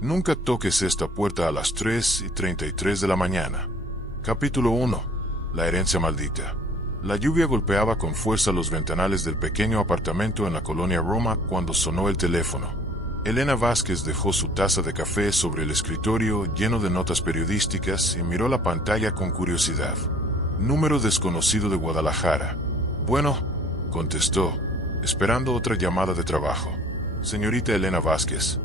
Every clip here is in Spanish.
Nunca toques esta puerta a las 3:33 de la mañana. Capítulo 1. La herencia maldita. La lluvia golpeaba con fuerza los ventanales del pequeño apartamento en la colonia Roma cuando sonó el teléfono. Elena Vázquez dejó su taza de café sobre el escritorio lleno de notas periodísticas y miró la pantalla con curiosidad. Número desconocido de Guadalajara. Bueno, contestó, esperando otra llamada de trabajo. Señorita Elena Vázquez.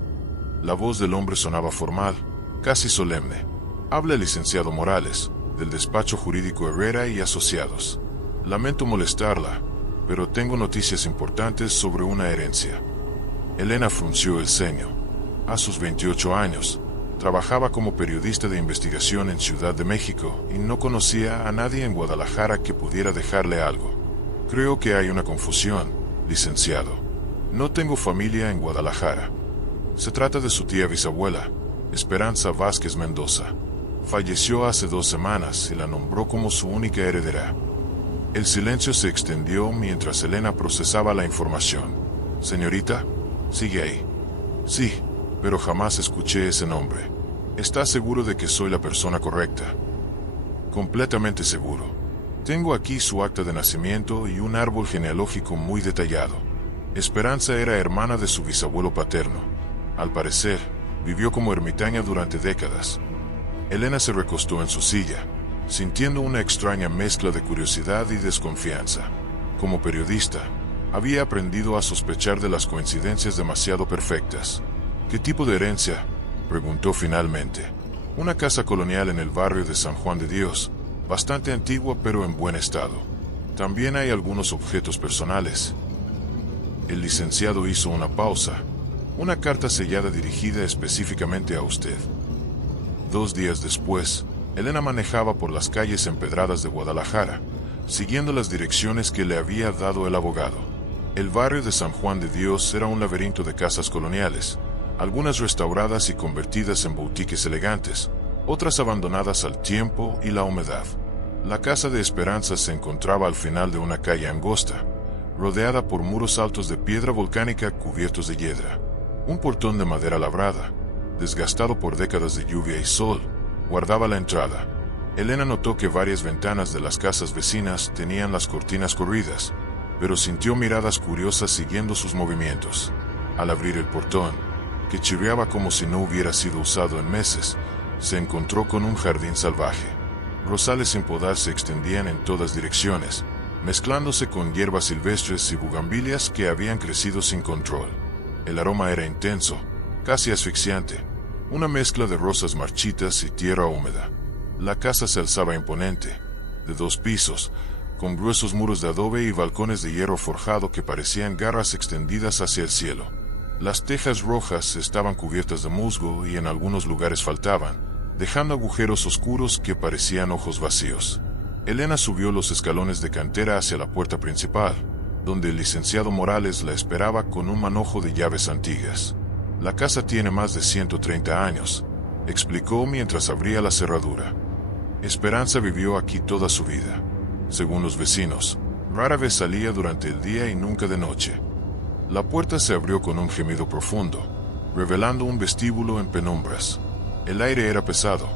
La voz del hombre sonaba formal, casi solemne. Habla el licenciado Morales, del despacho jurídico Herrera y Asociados. Lamento molestarla, pero tengo noticias importantes sobre una herencia. Elena frunció el ceño. A sus 28 años, trabajaba como periodista de investigación en Ciudad de México y no conocía a nadie en Guadalajara que pudiera dejarle algo. Creo que hay una confusión, licenciado. No tengo familia en Guadalajara. Se trata de su tía bisabuela, Esperanza Vázquez Mendoza. Falleció hace 2 semanas y la nombró como su única heredera. El silencio se extendió mientras Elena procesaba la información. Señorita, ¿sigue ahí? Sí, pero jamás escuché ese nombre. ¿Está seguro de que soy la persona correcta? Completamente seguro. Tengo aquí su acta de nacimiento y un árbol genealógico muy detallado. Esperanza era hermana de su bisabuelo paterno. Al parecer, vivió como ermitaña durante décadas. Elena se recostó en su silla, sintiendo una extraña mezcla de curiosidad y desconfianza. Como periodista, había aprendido a sospechar de las coincidencias demasiado perfectas. ¿Qué tipo de herencia?, preguntó finalmente. Una casa colonial en el barrio de San Juan de Dios, bastante antigua pero en buen estado. También hay algunos objetos personales. El licenciado hizo una pausa. Una carta sellada dirigida específicamente a usted. 2 días después, Elena manejaba por las calles empedradas de Guadalajara, siguiendo las direcciones que le había dado el abogado. El barrio de San Juan de Dios era un laberinto de casas coloniales, algunas restauradas y convertidas en boutiques elegantes, otras abandonadas al tiempo y la humedad. La casa de Esperanza se encontraba al final de una calle angosta, rodeada por muros altos de piedra volcánica cubiertos de hiedra. Un portón de madera labrada, desgastado por décadas de lluvia y sol, guardaba la entrada. Elena notó que varias ventanas de las casas vecinas tenían las cortinas corridas, pero sintió miradas curiosas siguiendo sus movimientos. Al abrir el portón, que chirriaba como si no hubiera sido usado en meses, se encontró con un jardín salvaje. Rosales sin podar se extendían en todas direcciones, mezclándose con hierbas silvestres y bugambilias que habían crecido sin control. El aroma era intenso, casi asfixiante, una mezcla de rosas marchitas y tierra húmeda. La casa se alzaba imponente, de 2 pisos, con gruesos muros de adobe y balcones de hierro forjado que parecían garras extendidas hacia el cielo. Las tejas rojas estaban cubiertas de musgo y en algunos lugares faltaban, dejando agujeros oscuros que parecían ojos vacíos. Elena subió los escalones de cantera hacia la puerta principal, donde el licenciado Morales la esperaba con un manojo de llaves antiguas. La casa tiene más de 130 años, explicó mientras abría la cerradura. Esperanza vivió aquí toda su vida. Según los vecinos, rara vez salía durante el día y nunca de noche. La puerta se abrió con un gemido profundo, revelando un vestíbulo en penumbras. El aire era pesado,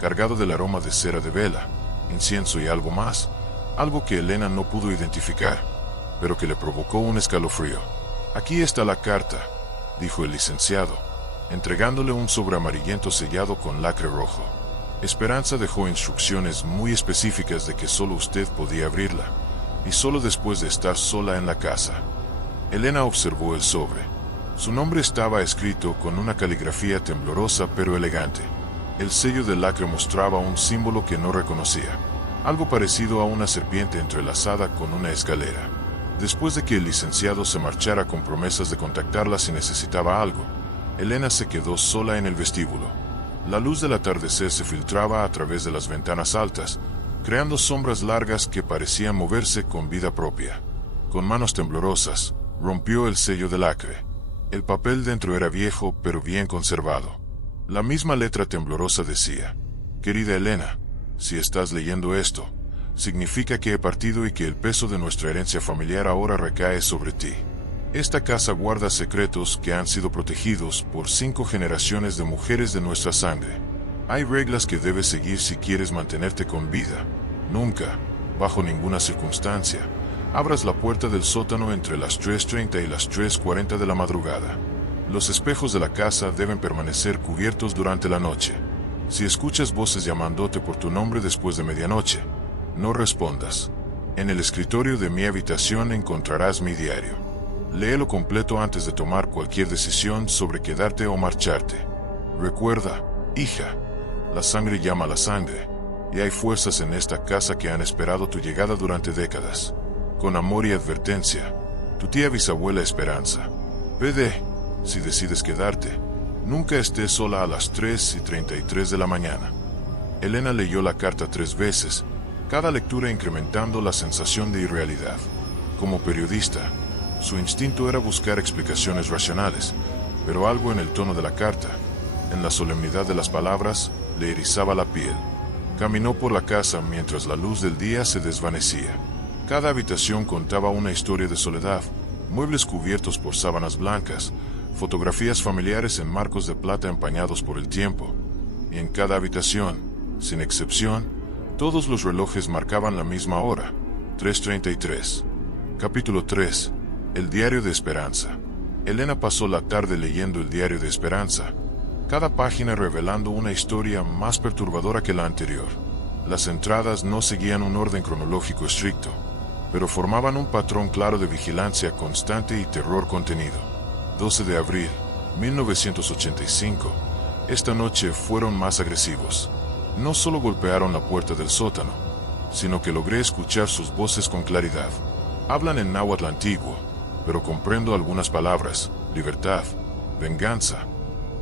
cargado del aroma de cera de vela, incienso y algo más, algo que Elena no pudo identificar, pero que le provocó un escalofrío. Aquí está la carta, dijo el licenciado, entregándole un sobre amarillento sellado con lacre rojo. Esperanza dejó instrucciones muy específicas de que solo usted podía abrirla, y solo después de estar sola en la casa. Elena observó el sobre. Su nombre estaba escrito con una caligrafía temblorosa pero elegante. El sello de lacre mostraba un símbolo que no reconocía, algo parecido a una serpiente entrelazada con una escalera. Después de que el licenciado se marchara con promesas de contactarla si necesitaba algo, Elena se quedó sola en el vestíbulo. La luz del atardecer se filtraba a través de las ventanas altas, creando sombras largas que parecían moverse con vida propia. Con manos temblorosas, rompió el sello de lacre. El papel dentro era viejo pero bien conservado. La misma letra temblorosa decía: «Querida Elena, si estás leyendo esto, significa que he partido y que el peso de nuestra herencia familiar ahora recae sobre ti. Esta casa guarda secretos que han sido protegidos por 5 generaciones de mujeres de nuestra sangre. Hay reglas que debes seguir si quieres mantenerte con vida. Nunca, bajo ninguna circunstancia, abras la puerta del sótano entre las 3:30 y las 3:40 de la madrugada. Los espejos de la casa deben permanecer cubiertos durante la noche. Si escuchas voces llamándote por tu nombre después de medianoche, no respondas. En el escritorio de mi habitación encontrarás mi diario. Léelo completo antes de tomar cualquier decisión sobre quedarte o marcharte. Recuerda, hija, la sangre llama a la sangre, y hay fuerzas en esta casa que han esperado tu llegada durante décadas. Con amor y advertencia, tu tía bisabuela Esperanza. PD, si decides quedarte, nunca estés sola a las 3:33 de la mañana. Elena leyó la carta 3 veces, cada lectura incrementando la sensación de irrealidad. Como periodista, su instinto era buscar explicaciones racionales, pero algo en el tono de la carta, en la solemnidad de las palabras, le erizaba la piel. Caminó por la casa mientras la luz del día se desvanecía. Cada habitación contaba una historia de soledad, muebles cubiertos por sábanas blancas, fotografías familiares en marcos de plata empañados por el tiempo. Y en cada habitación, sin excepción, todos los relojes marcaban la misma hora, 3:33. Capítulo 3. El diario de Esperanza. Elena pasó la tarde leyendo el diario de Esperanza, cada página revelando una historia más perturbadora que la anterior. Las entradas no seguían un orden cronológico estricto, pero formaban un patrón claro de vigilancia constante y terror contenido. 12 de abril, 1985. Esta noche fueron más agresivos. No solo golpearon la puerta del sótano, sino que logré escuchar sus voces con claridad. Hablan en náhuatl antiguo, pero comprendo algunas palabras: libertad, venganza,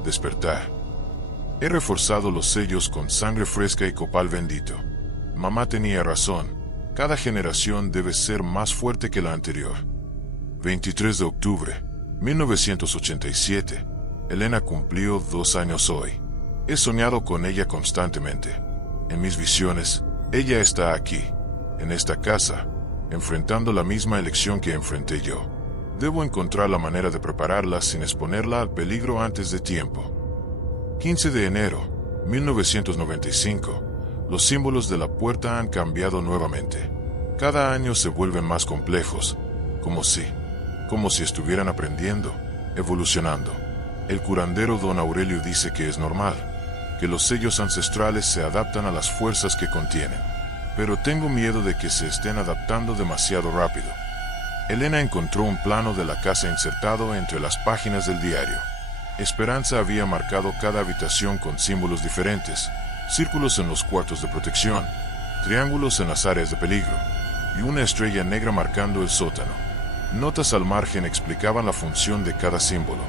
despertar. He reforzado los sellos con sangre fresca y copal bendito. Mamá tenía razón, cada generación debe ser más fuerte que la anterior. 23 de octubre, 1987. Elena cumplió 2 años hoy. He soñado con ella constantemente. En mis visiones, ella está aquí, en esta casa, enfrentando la misma elección que enfrenté yo. Debo encontrar la manera de prepararla sin exponerla al peligro antes de tiempo. 15 de enero, 1995. Los símbolos de la puerta han cambiado nuevamente. Cada año se vuelven más complejos, como si estuvieran aprendiendo, evolucionando. El curandero Don Aurelio dice que es normal, que los sellos ancestrales se adaptan a las fuerzas que contienen. Pero tengo miedo de que se estén adaptando demasiado rápido. Elena encontró un plano de la casa insertado entre las páginas del diario. Esperanza había marcado cada habitación con símbolos diferentes: círculos en los cuartos de protección, triángulos en las áreas de peligro, y una estrella negra marcando el sótano. Notas al margen explicaban la función de cada símbolo.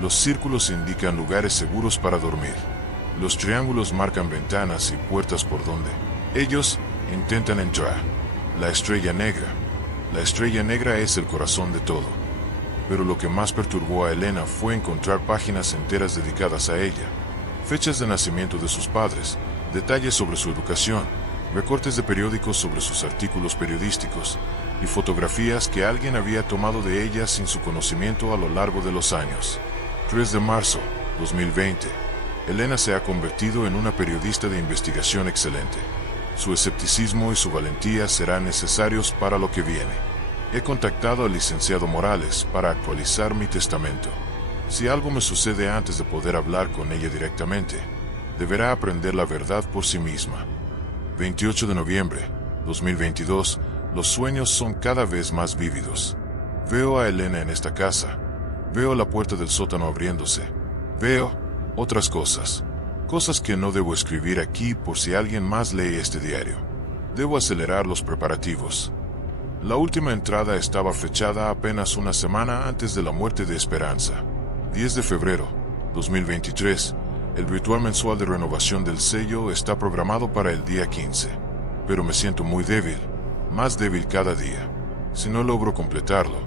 Los círculos indican lugares seguros para dormir. Los triángulos marcan ventanas y puertas por donde ellos intentan entrar. La estrella negra es el corazón de todo. Pero lo que más perturbó a Elena fue encontrar páginas enteras dedicadas a ella. Fechas de nacimiento de sus padres, detalles sobre su educación, recortes de periódicos sobre sus artículos periodísticos, y fotografías que alguien había tomado de ella sin su conocimiento a lo largo de los años. 3 de marzo, 2020. Elena se ha convertido en una periodista de investigación excelente. Su escepticismo y su valentía serán necesarios para lo que viene. He contactado al licenciado Morales para actualizar mi testamento. Si algo me sucede antes de poder hablar con ella directamente, deberá aprender la verdad por sí misma. 28 de noviembre, 2022. Los sueños son cada vez más vívidos. Veo a Elena en esta casa. Veo la puerta del sótano abriéndose. Veo otras cosas. Cosas que no debo escribir aquí por si alguien más lee este diario. Debo acelerar los preparativos. La última entrada estaba fechada apenas una semana antes de la muerte de Esperanza. 10 de febrero, 2023. El ritual mensual de renovación del sello está programado para el día 15. Pero me siento muy débil, más débil cada día. Si no logro completarlo,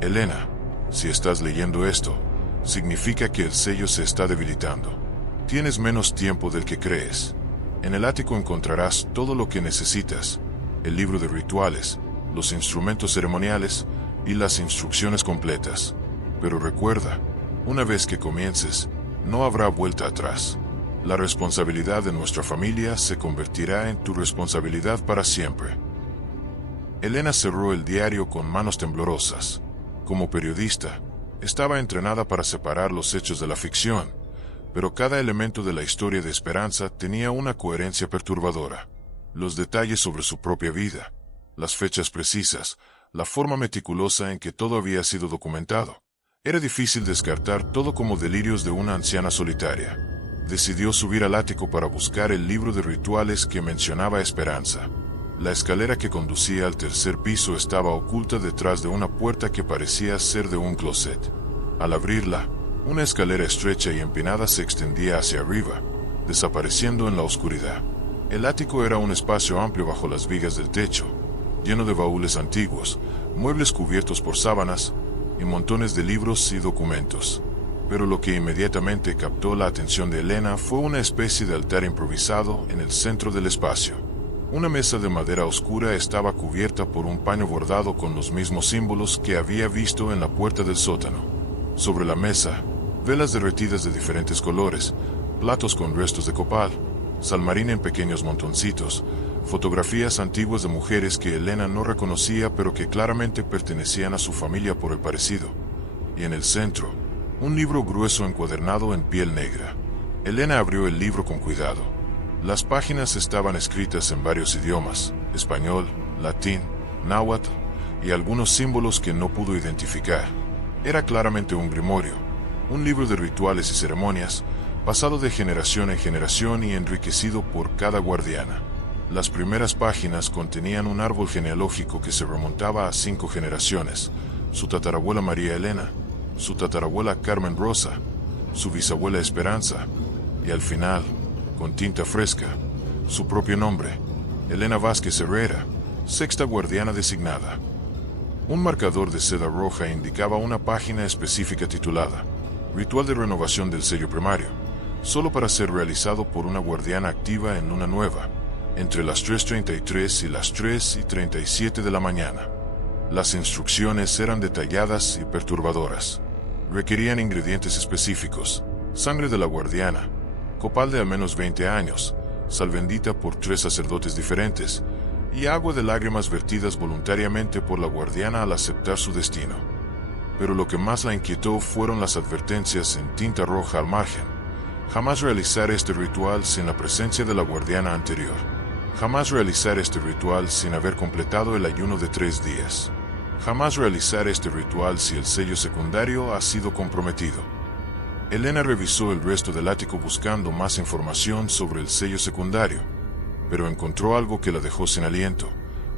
Elena, si estás leyendo esto, significa que el sello se está debilitando. Tienes menos tiempo del que crees. En el ático encontrarás todo lo que necesitas: el libro de rituales, los instrumentos ceremoniales, y las instrucciones completas. Pero recuerda, una vez que comiences, no habrá vuelta atrás. La responsabilidad de nuestra familia se convertirá en tu responsabilidad para siempre. Elena cerró el diario con manos temblorosas. Como periodista, estaba entrenada para separar los hechos de la ficción, pero cada elemento de la historia de Esperanza tenía una coherencia perturbadora. Los detalles sobre su propia vida, las fechas precisas, la forma meticulosa en que todo había sido documentado. Era difícil descartar todo como delirios de una anciana solitaria. Decidió subir al ático para buscar el libro de rituales que mencionaba Esperanza. La escalera que conducía al tercer piso estaba oculta detrás de una puerta que parecía ser de un closet. Al abrirla, una escalera estrecha y empinada se extendía hacia arriba, desapareciendo en la oscuridad. El ático era un espacio amplio bajo las vigas del techo, lleno de baúles antiguos, muebles cubiertos por sábanas y montones de libros y documentos. Pero lo que inmediatamente captó la atención de Elena fue una especie de altar improvisado en el centro del espacio. Una mesa de madera oscura estaba cubierta por un paño bordado con los mismos símbolos que había visto en la puerta del sótano. Sobre la mesa, velas derretidas de diferentes colores, platos con restos de copal, salmarín en pequeños montoncitos, fotografías antiguas de mujeres que Elena no reconocía pero que claramente pertenecían a su familia por el parecido. Y en el centro, un libro grueso encuadernado en piel negra. Elena abrió el libro con cuidado. Las páginas estaban escritas en varios idiomas, español, latín, náhuatl y algunos símbolos que no pudo identificar. Era claramente un grimorio, un libro de rituales y ceremonias, pasado de generación en generación y enriquecido por cada guardiana. Las primeras páginas contenían un árbol genealógico que se remontaba a 5 generaciones: su tatarabuela María Elena, su tatarabuela Carmen Rosa, su bisabuela Esperanza, y al final, con tinta fresca, su propio nombre, Elena Vázquez Herrera, sexta guardiana designada. Un marcador de seda roja indicaba una página específica titulada Ritual de renovación del sello primario, solo para ser realizado por una guardiana activa en luna nueva, entre las 3:33 y las 3:37 de la mañana. Las instrucciones eran detalladas y perturbadoras. Requerían ingredientes específicos: sangre de la guardiana, copal de al menos 20 años, sal bendita por 3 sacerdotes diferentes, y agua de lágrimas vertidas voluntariamente por la guardiana al aceptar su destino. Pero lo que más la inquietó fueron las advertencias en tinta roja al margen. Jamás realizar este ritual sin la presencia de la guardiana anterior. Jamás realizar este ritual sin haber completado el ayuno de 3 días. Jamás realizar este ritual si el sello secundario ha sido comprometido. Elena revisó el resto del ático buscando más información sobre el sello secundario, pero encontró algo que la dejó sin aliento: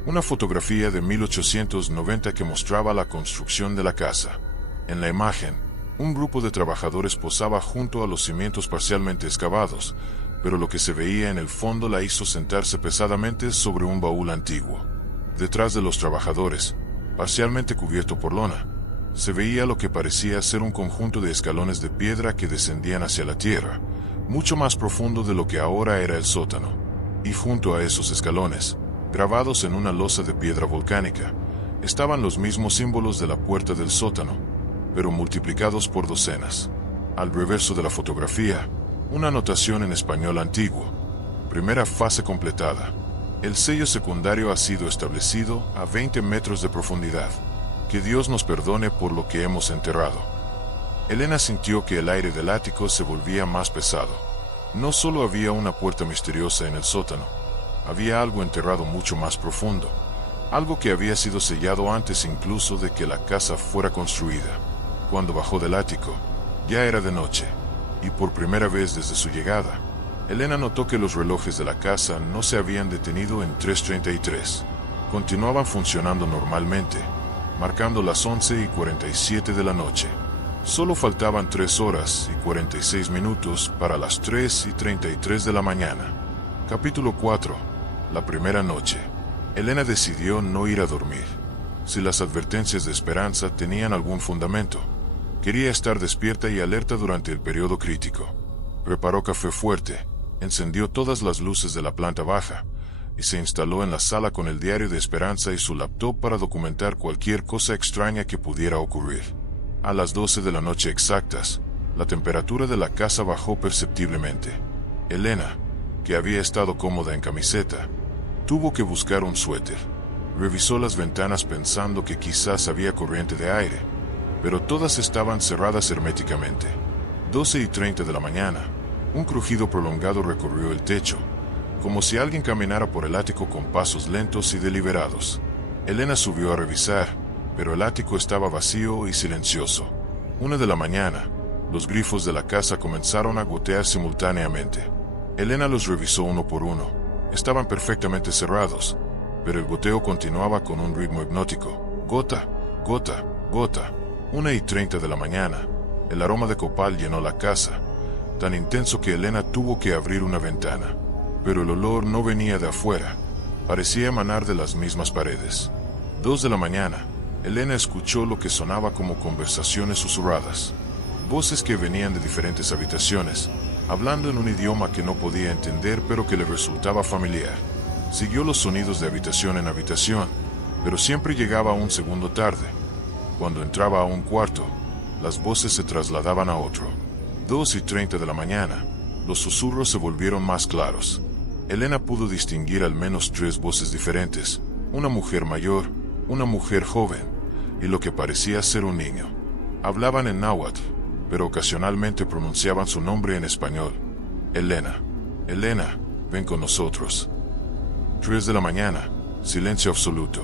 una fotografía de 1890 que mostraba la construcción de la casa. En la imagen, un grupo de trabajadores posaba junto a los cimientos parcialmente excavados, pero lo que se veía en el fondo la hizo sentarse pesadamente sobre un baúl antiguo. Detrás de los trabajadores, parcialmente cubierto por lona, se veía lo que parecía ser un conjunto de escalones de piedra que descendían hacia la tierra, mucho más profundo de lo que ahora era el sótano. Y junto a esos escalones, grabados en una losa de piedra volcánica, estaban los mismos símbolos de la puerta del sótano, pero multiplicados por docenas. Al reverso de la fotografía, una anotación en español antiguo: primera fase completada. El sello secundario ha sido establecido a 20 metros de profundidad. Que Dios nos perdone por lo que hemos enterrado. Elena sintió que el aire del ático se volvía más pesado. No solo había una puerta misteriosa en el sótano, había algo enterrado mucho más profundo, algo que había sido sellado antes incluso de que la casa fuera construida. Cuando bajó del ático, ya era de noche, y por primera vez desde su llegada, Elena notó que los relojes de la casa no se habían detenido en 3:33. Continuaban funcionando normalmente, marcando las 11:47 de la noche. Solo faltaban 3 horas y 46 minutos para las 3:33 de la mañana. Capítulo 4. La primera noche. Elena decidió no ir a dormir. Si las advertencias de Esperanza tenían algún fundamento, quería estar despierta y alerta durante el periodo crítico. Preparó café fuerte, encendió todas las luces de la planta baja, y se instaló en la sala con el diario de Esperanza y su laptop para documentar cualquier cosa extraña que pudiera ocurrir. A las 12 de la noche exactas, la temperatura de la casa bajó perceptiblemente. Elena, que había estado cómoda en camiseta, tuvo que buscar un suéter. Revisó las ventanas pensando que quizás había corriente de aire, pero todas estaban cerradas herméticamente. 12:30 de la mañana, un crujido prolongado recorrió el techo, como si alguien caminara por el ático con pasos lentos y deliberados. Elena subió a revisar, pero el ático estaba vacío y silencioso. 1 de la mañana, los grifos de la casa comenzaron a gotear simultáneamente. Elena los revisó uno por uno. Estaban perfectamente cerrados, pero el goteo continuaba con un ritmo hipnótico. Gota, gota, gota. 1:30 de la mañana, el aroma de copal llenó la casa, tan intenso que Elena tuvo que abrir una ventana. Pero el olor no venía de afuera, parecía emanar de las mismas paredes. 2 de la mañana, Elena escuchó lo que sonaba como conversaciones susurradas. Voces que venían de diferentes habitaciones, hablando en un idioma que no podía entender pero que le resultaba familiar. Siguió los sonidos de habitación en habitación, pero siempre llegaba un segundo tarde. Cuando entraba a un cuarto, las voces se trasladaban a otro. 2:30 de la mañana, los susurros se volvieron más claros. Elena pudo distinguir al menos 3 voces diferentes, una mujer mayor, una mujer joven, y lo que parecía ser un niño. Hablaban en náhuatl, pero ocasionalmente pronunciaban su nombre en español. Elena, Elena, ven con nosotros. 3 de la mañana, silencio absoluto,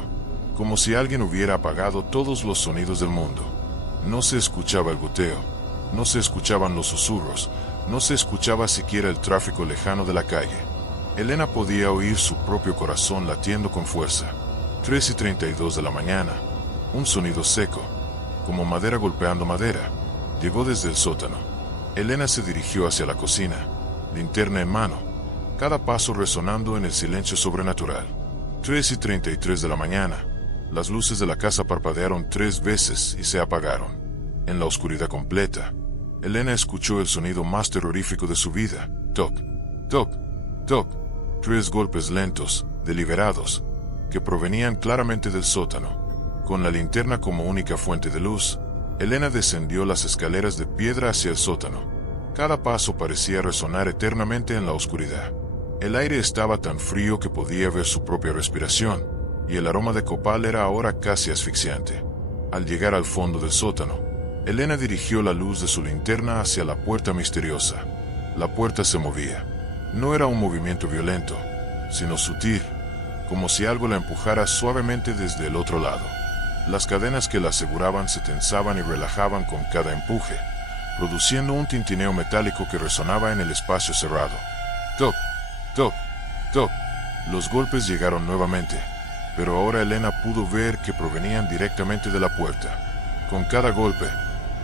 como si alguien hubiera apagado todos los sonidos del mundo. No se escuchaba el goteo, no se escuchaban los susurros, no se escuchaba siquiera el tráfico lejano de la calle. Elena podía oír su propio corazón latiendo con fuerza. 3:32 de la mañana, un sonido seco, como madera golpeando madera, llegó desde el sótano. Elena se dirigió hacia la cocina, linterna en mano, cada paso resonando en el silencio sobrenatural. 3:33 de la mañana, las luces de la casa parpadearon 3 veces y se apagaron. En la oscuridad completa, Elena escuchó el sonido más terrorífico de su vida. Toc, toc, toc. 3 golpes lentos, deliberados, que provenían claramente del sótano. Con la linterna como única fuente de luz, Elena descendió las escaleras de piedra hacia el sótano. Cada paso parecía resonar eternamente en la oscuridad. El aire estaba tan frío que podía ver su propia respiración, y el aroma de copal era ahora casi asfixiante. Al llegar al fondo del sótano, Elena dirigió la luz de su linterna hacia la puerta misteriosa. La puerta se movía. No era un movimiento violento, sino sutil, como si algo la empujara suavemente desde el otro lado. Las cadenas que la aseguraban se tensaban y relajaban con cada empuje, produciendo un tintineo metálico que resonaba en el espacio cerrado. Toc, toc, toc. Los golpes llegaron nuevamente, pero ahora Elena pudo ver que provenían directamente de la puerta. Con cada golpe,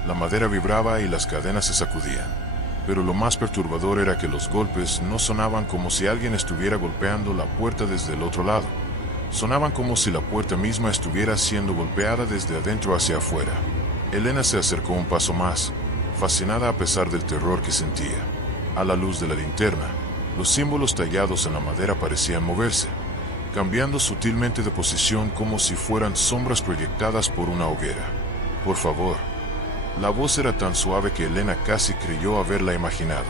la madera vibraba y las cadenas se sacudían. Pero lo más perturbador era que los golpes no sonaban como si alguien estuviera golpeando la puerta desde el otro lado. Sonaban como si la puerta misma estuviera siendo golpeada desde adentro hacia afuera. Elena se acercó un paso más, fascinada a pesar del terror que sentía. A la luz de la linterna, los símbolos tallados en la madera parecían moverse, cambiando sutilmente de posición como si fueran sombras proyectadas por una hoguera. Por favor. La voz era tan suave que Elena casi creyó haberla imaginado.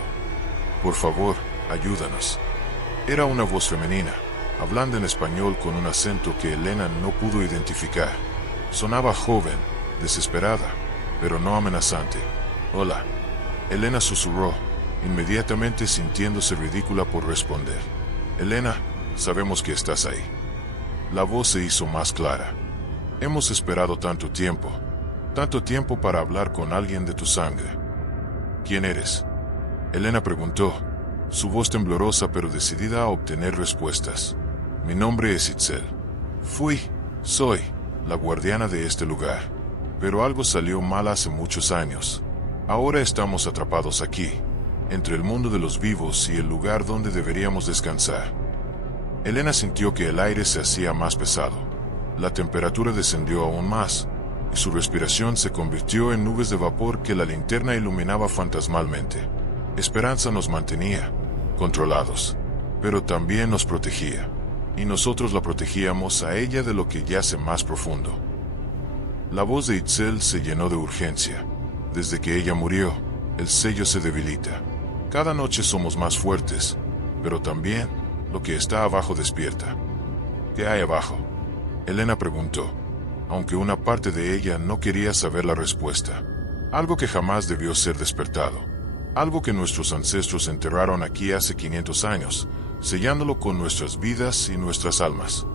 Por favor, ayúdanos. Era una voz femenina, hablando en español con un acento que Elena no pudo identificar. Sonaba joven, desesperada, pero no amenazante. Hola. Elena susurró, inmediatamente sintiéndose ridícula por responder. Elena, sabemos que estás ahí. La voz se hizo más clara. Hemos esperado tanto tiempo para hablar con alguien de tu sangre. ¿Quién eres? Elena preguntó, su voz temblorosa pero decidida a obtener respuestas. Mi nombre es Itzel. Soy la guardiana de este lugar. Pero algo salió mal hace muchos años. Ahora estamos atrapados aquí, entre el mundo de los vivos y el lugar donde deberíamos descansar. Elena sintió que el aire se hacía más pesado. La temperatura descendió aún más, y su respiración se convirtió en nubes de vapor que la linterna iluminaba fantasmalmente. Esperanza nos mantenía controlados, pero también nos protegía. y nosotros la protegíamos a ella de lo que yace más profundo. La voz de Itzel se llenó de urgencia. Desde que ella murió, el sello se debilita. Cada noche somos más fuertes, pero también lo que está abajo despierta. ¿Qué hay abajo?, Elena preguntó, aunque una parte de ella no quería saber la respuesta. Algo que jamás debió ser despertado. Algo que nuestros ancestros enterraron aquí hace 500 años, sellándolo con nuestras vidas y nuestras almas.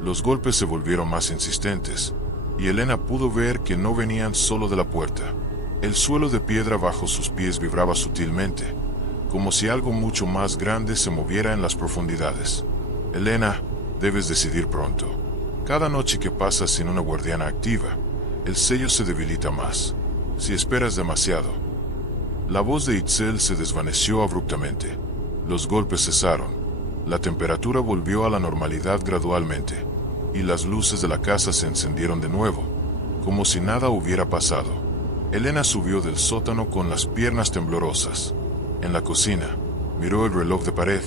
Los golpes se volvieron más insistentes, y Elena pudo ver que no venían solo de la puerta. El suelo de piedra bajo sus pies vibraba sutilmente, como si algo mucho más grande se moviera en las profundidades. Elena, debes decidir pronto. Cada noche que pasa sin una guardiana activa, el sello se debilita más. Si esperas demasiado. La voz de Itzel se desvaneció abruptamente. Los golpes cesaron. La temperatura volvió a la normalidad gradualmente, y las luces de la casa se encendieron de nuevo, como si nada hubiera pasado. Elena subió del sótano con las piernas temblorosas. En la cocina, miró el reloj de pared.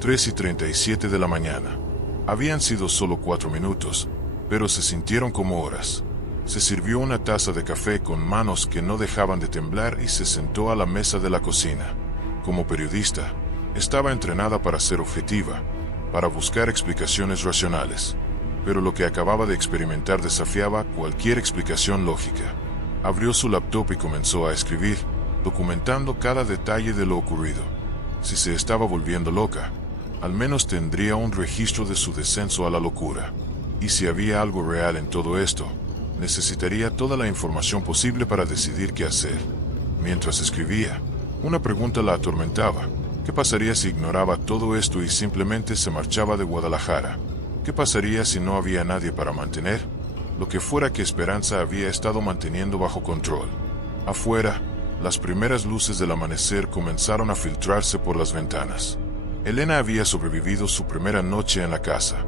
3:37 de la mañana. Habían sido solo 4 minutos, pero se sintieron como horas. Se sirvió una taza de café con manos que no dejaban de temblar y se sentó a la mesa de la cocina. Como periodista, estaba entrenada para ser objetiva, para buscar explicaciones racionales. Pero lo que acababa de experimentar desafiaba cualquier explicación lógica. Abrió su laptop y comenzó a escribir, documentando cada detalle de lo ocurrido. Si se estaba volviendo loca, al menos tendría un registro de su descenso a la locura. Y si había algo real en todo esto, necesitaría toda la información posible para decidir qué hacer. Mientras escribía, una pregunta la atormentaba. ¿Qué pasaría si ignoraba todo esto y simplemente se marchaba de Guadalajara? ¿Qué pasaría si no había nadie para mantener lo que fuera que Esperanza había estado manteniendo bajo control? Afuera, las primeras luces del amanecer comenzaron a filtrarse por las ventanas. Elena había sobrevivido su primera noche en la casa,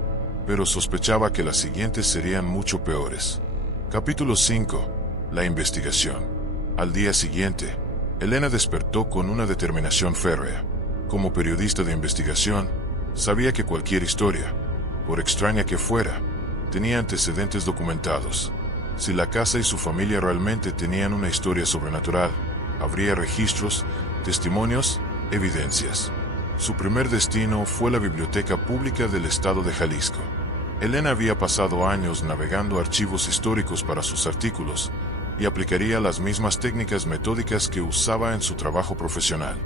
pero sospechaba que las siguientes serían mucho peores. Capítulo 5. La investigación. Al día siguiente, Elena despertó con una determinación férrea. Como periodista de investigación, sabía que cualquier historia, por extraña que fuera, tenía antecedentes documentados. Si la casa y su familia realmente tenían una historia sobrenatural, habría registros, testimonios, evidencias. Su primer destino fue la Biblioteca Pública del Estado de Jalisco. Elena había pasado años navegando archivos históricos para sus artículos, y aplicaría las mismas técnicas metódicas que usaba en su trabajo profesional.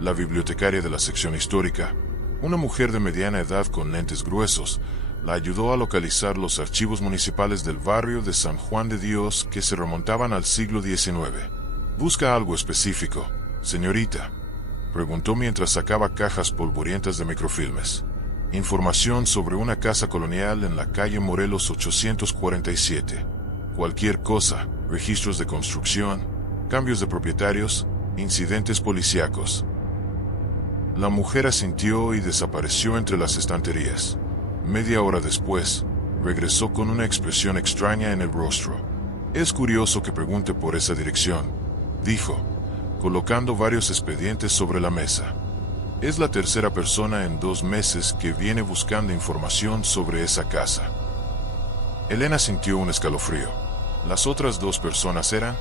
La bibliotecaria de la sección histórica, una mujer de mediana edad con lentes gruesos, la ayudó a localizar los archivos municipales del barrio de San Juan de Dios que se remontaban al siglo XIX. ¿Busca algo específico, señorita?, preguntó mientras sacaba cajas polvorientas de microfilmes. Información sobre una casa colonial en la calle Morelos 847. Cualquier cosa, registros de construcción, cambios de propietarios, incidentes policíacos. La mujer asintió y desapareció entre las estanterías. Media hora después, regresó con una expresión extraña en el rostro. Es curioso que pregunte por esa dirección, dijo, colocando varios expedientes sobre la mesa. Es la tercera persona en 2 meses que viene buscando información sobre esa casa. Elena sintió un escalofrío. Las otras 2 personas eran...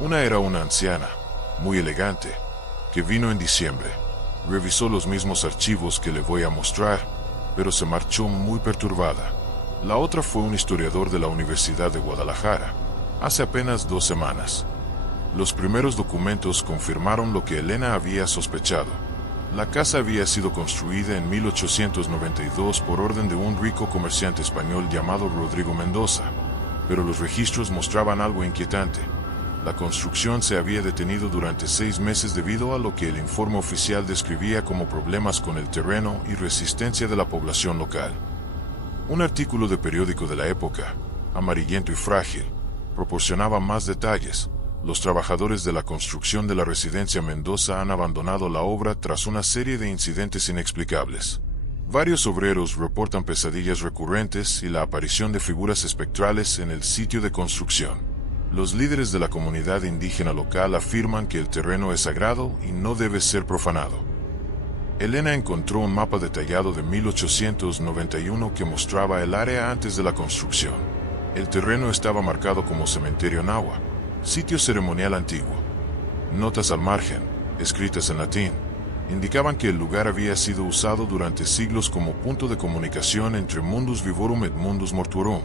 Una era una anciana, muy elegante, que vino en diciembre. Revisó los mismos archivos que le voy a mostrar, pero se marchó muy perturbada. La otra fue un historiador de la Universidad de Guadalajara, hace apenas 2 semanas. Los primeros documentos confirmaron lo que Elena había sospechado. La casa había sido construida en 1892 por orden de un rico comerciante español llamado Rodrigo Mendoza, pero los registros mostraban algo inquietante. La construcción se había detenido durante 6 meses debido a lo que el informe oficial describía como problemas con el terreno y resistencia de la población local. Un artículo de periódico de la época, amarillento y frágil, proporcionaba más detalles. Los trabajadores de la construcción de la residencia Mendoza han abandonado la obra tras una serie de incidentes inexplicables. Varios obreros reportan pesadillas recurrentes y la aparición de figuras espectrales en el sitio de construcción. Los líderes de la comunidad indígena local afirman que el terreno es sagrado y no debe ser profanado. Elena encontró un mapa detallado de 1891 que mostraba el área antes de la construcción. El terreno estaba marcado como cementerio Nahua, sitio ceremonial antiguo. Notas al margen, escritas en latín, indicaban que el lugar había sido usado durante siglos como punto de comunicación entre mundus vivorum et mundus mortuorum,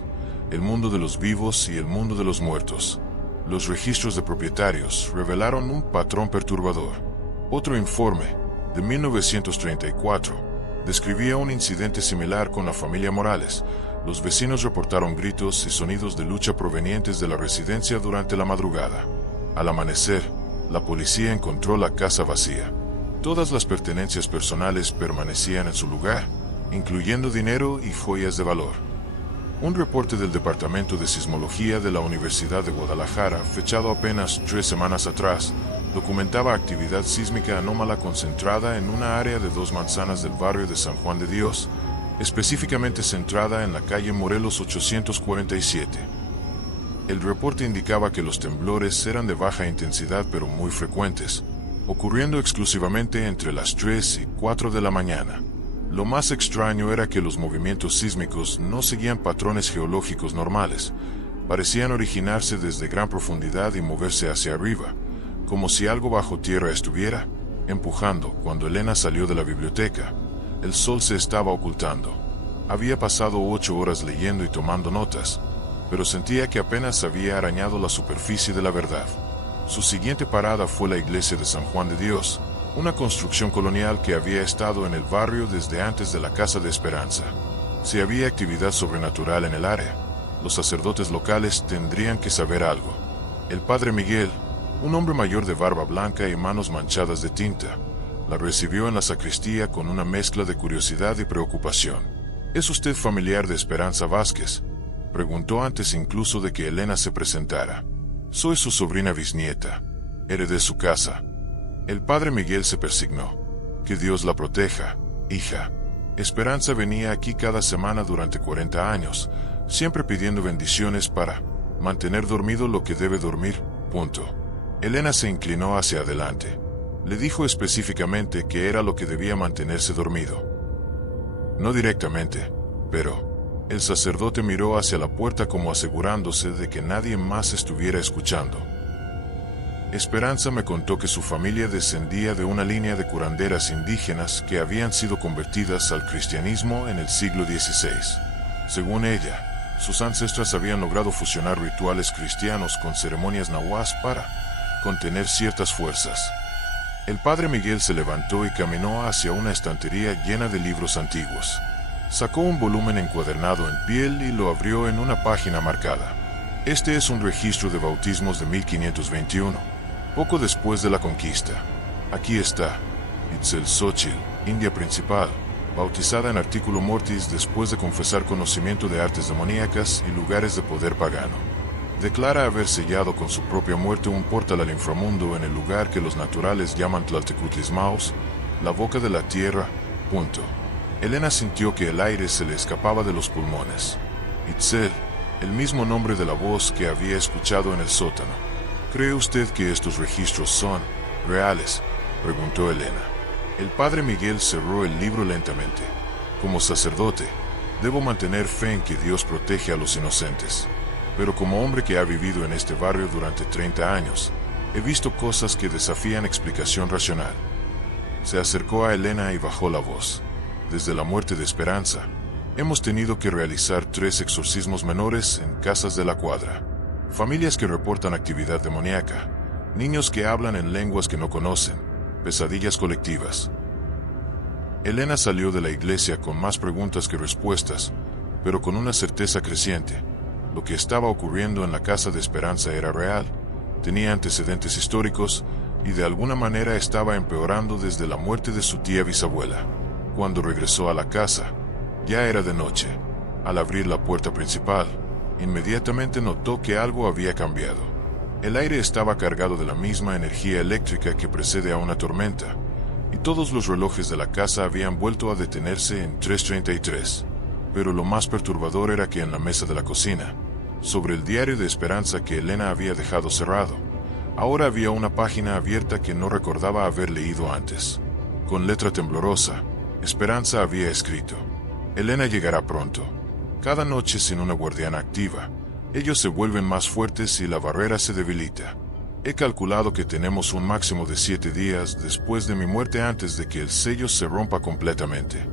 el mundo de los vivos y el mundo de los muertos. Los registros de propietarios revelaron un patrón perturbador. Otro informe, de 1934, describía un incidente similar con la familia Morales. Los vecinos reportaron gritos y sonidos de lucha provenientes de la residencia durante la madrugada. Al amanecer, la policía encontró la casa vacía. Todas las pertenencias personales permanecían en su lugar, incluyendo dinero y joyas de valor. Un reporte del Departamento de Sismología de la Universidad de Guadalajara, fechado apenas 3 semanas atrás, documentaba actividad sísmica anómala concentrada en una área de 2 manzanas del barrio de San Juan de Dios, específicamente centrada en la calle Morelos 847. El reporte indicaba que los temblores eran de baja intensidad pero muy frecuentes, ocurriendo exclusivamente entre las 3 y 4 de la mañana. Lo más extraño era que los movimientos sísmicos no seguían patrones geológicos normales, parecían originarse desde gran profundidad y moverse hacia arriba, como si algo bajo tierra estuviera empujando. Cuando Elena salió de la biblioteca, el sol se estaba ocultando. Había pasado 8 horas leyendo y tomando notas, pero sentía que apenas había arañado la superficie de la verdad. Su siguiente parada fue la iglesia de San Juan de Dios, una construcción colonial que había estado en el barrio desde antes de la Casa de Esperanza. Si había actividad sobrenatural en el área, los sacerdotes locales tendrían que saber algo. El padre Miguel, un hombre mayor de barba blanca y manos manchadas de tinta, la recibió en la sacristía con una mezcla de curiosidad y preocupación. ¿Es usted familiar de Esperanza Vázquez?, preguntó antes incluso de que Elena se presentara. Soy su sobrina bisnieta. Heredé su casa. El padre Miguel se persignó. Que Dios la proteja, hija. Esperanza venía aquí cada semana durante 40 años, siempre pidiendo bendiciones para mantener dormido lo que debe dormir, punto. Elena se inclinó hacia adelante. Le dijo específicamente que era lo que debía mantenerse dormido. No directamente, pero... El sacerdote miró hacia la puerta como asegurándose de que nadie más estuviera escuchando. Esperanza me contó que su familia descendía de una línea de curanderas indígenas que habían sido convertidas al cristianismo en el siglo XVI. Según ella, sus ancestras habían logrado fusionar rituales cristianos con ceremonias nahuas para contener ciertas fuerzas. El padre Miguel se levantó y caminó hacia una estantería llena de libros antiguos. Sacó un volumen encuadernado en piel y lo abrió en una página marcada. Este es un registro de bautismos de 1521, poco después de la conquista. Aquí está, Itzalcóchitl, India principal, bautizada en artículo mortis después de confesar conocimiento de artes demoníacas y lugares de poder pagano. Declara haber sellado con su propia muerte un portal al inframundo en el lugar que los naturales llaman Tlaltecutlismaos, la boca de la tierra, punto. Elena sintió que el aire se le escapaba de los pulmones. Itzel, el mismo nombre de la voz que había escuchado en el sótano. ¿Cree usted que estos registros son reales?, preguntó Elena. El padre Miguel cerró el libro lentamente. Como sacerdote, debo mantener fe en que Dios protege a los inocentes. Pero como hombre que ha vivido en este barrio durante 30 años, he visto cosas que desafían explicación racional. Se acercó a Elena y bajó la voz. Desde la muerte de Esperanza, hemos tenido que realizar 3 exorcismos menores en casas de la cuadra. Familias que reportan actividad demoníaca, niños que hablan en lenguas que no conocen, pesadillas colectivas. Elena salió de la iglesia con más preguntas que respuestas, pero con una certeza creciente. Lo que estaba ocurriendo en la casa de Esperanza era real, tenía antecedentes históricos y de alguna manera estaba empeorando desde la muerte de su tía bisabuela. Cuando regresó a la casa, ya era de noche. Al abrir la puerta principal, inmediatamente notó que algo había cambiado. El aire estaba cargado de la misma energía eléctrica que precede a una tormenta, y todos los relojes de la casa habían vuelto a detenerse en 3:33. Pero lo más perturbador era que en la mesa de la cocina, sobre el diario de Esperanza que Elena había dejado cerrado, ahora había una página abierta que no recordaba haber leído antes. Con letra temblorosa, Esperanza había escrito: Elena llegará pronto. Cada noche sin una guardiana activa, ellos se vuelven más fuertes y la barrera se debilita. He calculado que tenemos un máximo de 7 días después de mi muerte antes de que el sello se rompa completamente.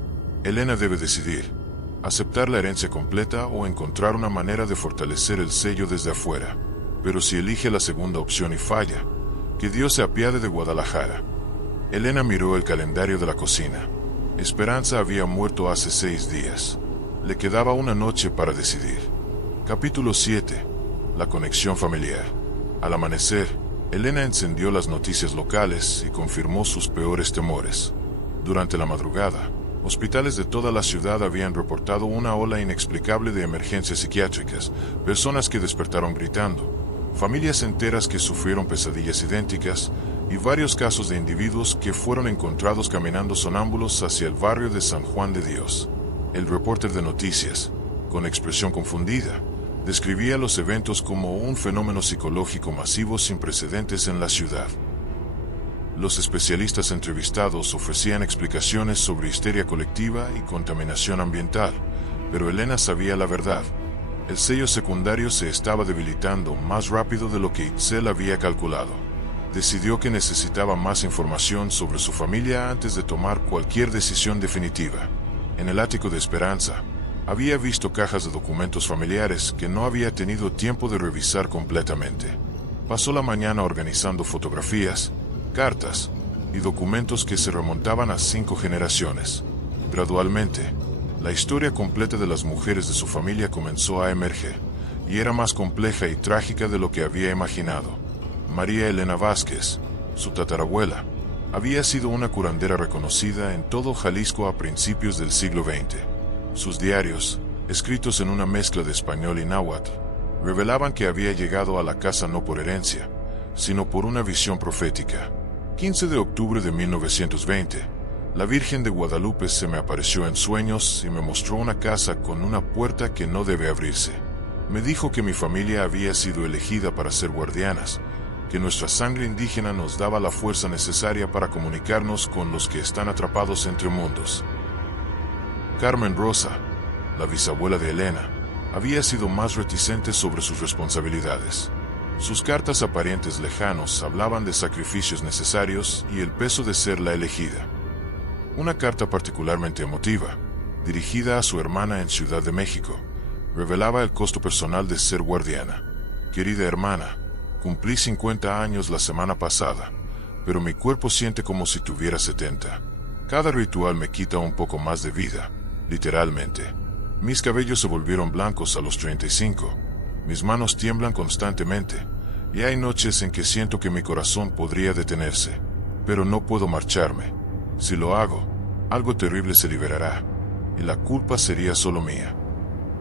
Elena debe decidir: aceptar la herencia completa o encontrar una manera de fortalecer el sello desde afuera. Pero si elige la segunda opción y falla, que Dios se apiade de Guadalajara. Elena miró el calendario de la cocina. Esperanza había muerto hace 6 días. Le quedaba una noche para decidir. Capítulo 7. La conexión familiar. Al amanecer, Elena encendió las noticias locales y confirmó sus peores temores. Durante la madrugada, hospitales de toda la ciudad habían reportado una ola inexplicable de emergencias psiquiátricas, personas que despertaron gritando, familias enteras que sufrieron pesadillas idénticas, y varios casos de individuos que fueron encontrados caminando sonámbulos hacia el barrio de San Juan de Dios. El reporter de noticias, con expresión confundida, describía los eventos como un fenómeno psicológico masivo sin precedentes en la ciudad. Los especialistas entrevistados ofrecían explicaciones sobre histeria colectiva y contaminación ambiental, pero Elena sabía la verdad. El sello secundario se estaba debilitando más rápido de lo que Itzel había calculado. Decidió que necesitaba más información sobre su familia antes de tomar cualquier decisión definitiva. En el ático de Esperanza, había visto cajas de documentos familiares que no había tenido tiempo de revisar completamente. Pasó la mañana organizando fotografías, cartas y documentos que se remontaban a 5 generaciones. Gradualmente, la historia completa de las mujeres de su familia comenzó a emerger, y era más compleja y trágica de lo que había imaginado. María Elena Vázquez, su tatarabuela, había sido una curandera reconocida en todo Jalisco a principios del siglo XX. Sus diarios, escritos en una mezcla de español y náhuatl, revelaban que había llegado a la casa no por herencia, sino por una visión profética. 15 de octubre de 1920, la Virgen de Guadalupe se me apareció en sueños y me mostró una casa con una puerta que no debe abrirse. Me dijo que mi familia había sido elegida para ser guardianas, que nuestra sangre indígena nos daba la fuerza necesaria para comunicarnos con los que están atrapados entre mundos. Carmen Rosa, la bisabuela de Elena, había sido más reticente sobre sus responsabilidades. Sus cartas a parientes lejanos hablaban de sacrificios necesarios y el peso de ser la elegida. Una carta particularmente emotiva, dirigida a su hermana en Ciudad de México, revelaba el costo personal de ser guardiana. Querida hermana, cumplí 50 años la semana pasada, pero mi cuerpo siente como si tuviera 70. Cada ritual me quita un poco más de vida, literalmente. Mis cabellos se volvieron blancos a los 35. Mis manos tiemblan constantemente, y hay noches en que siento que mi corazón podría detenerse, pero no puedo marcharme. Si lo hago, algo terrible se liberará, y la culpa sería solo mía.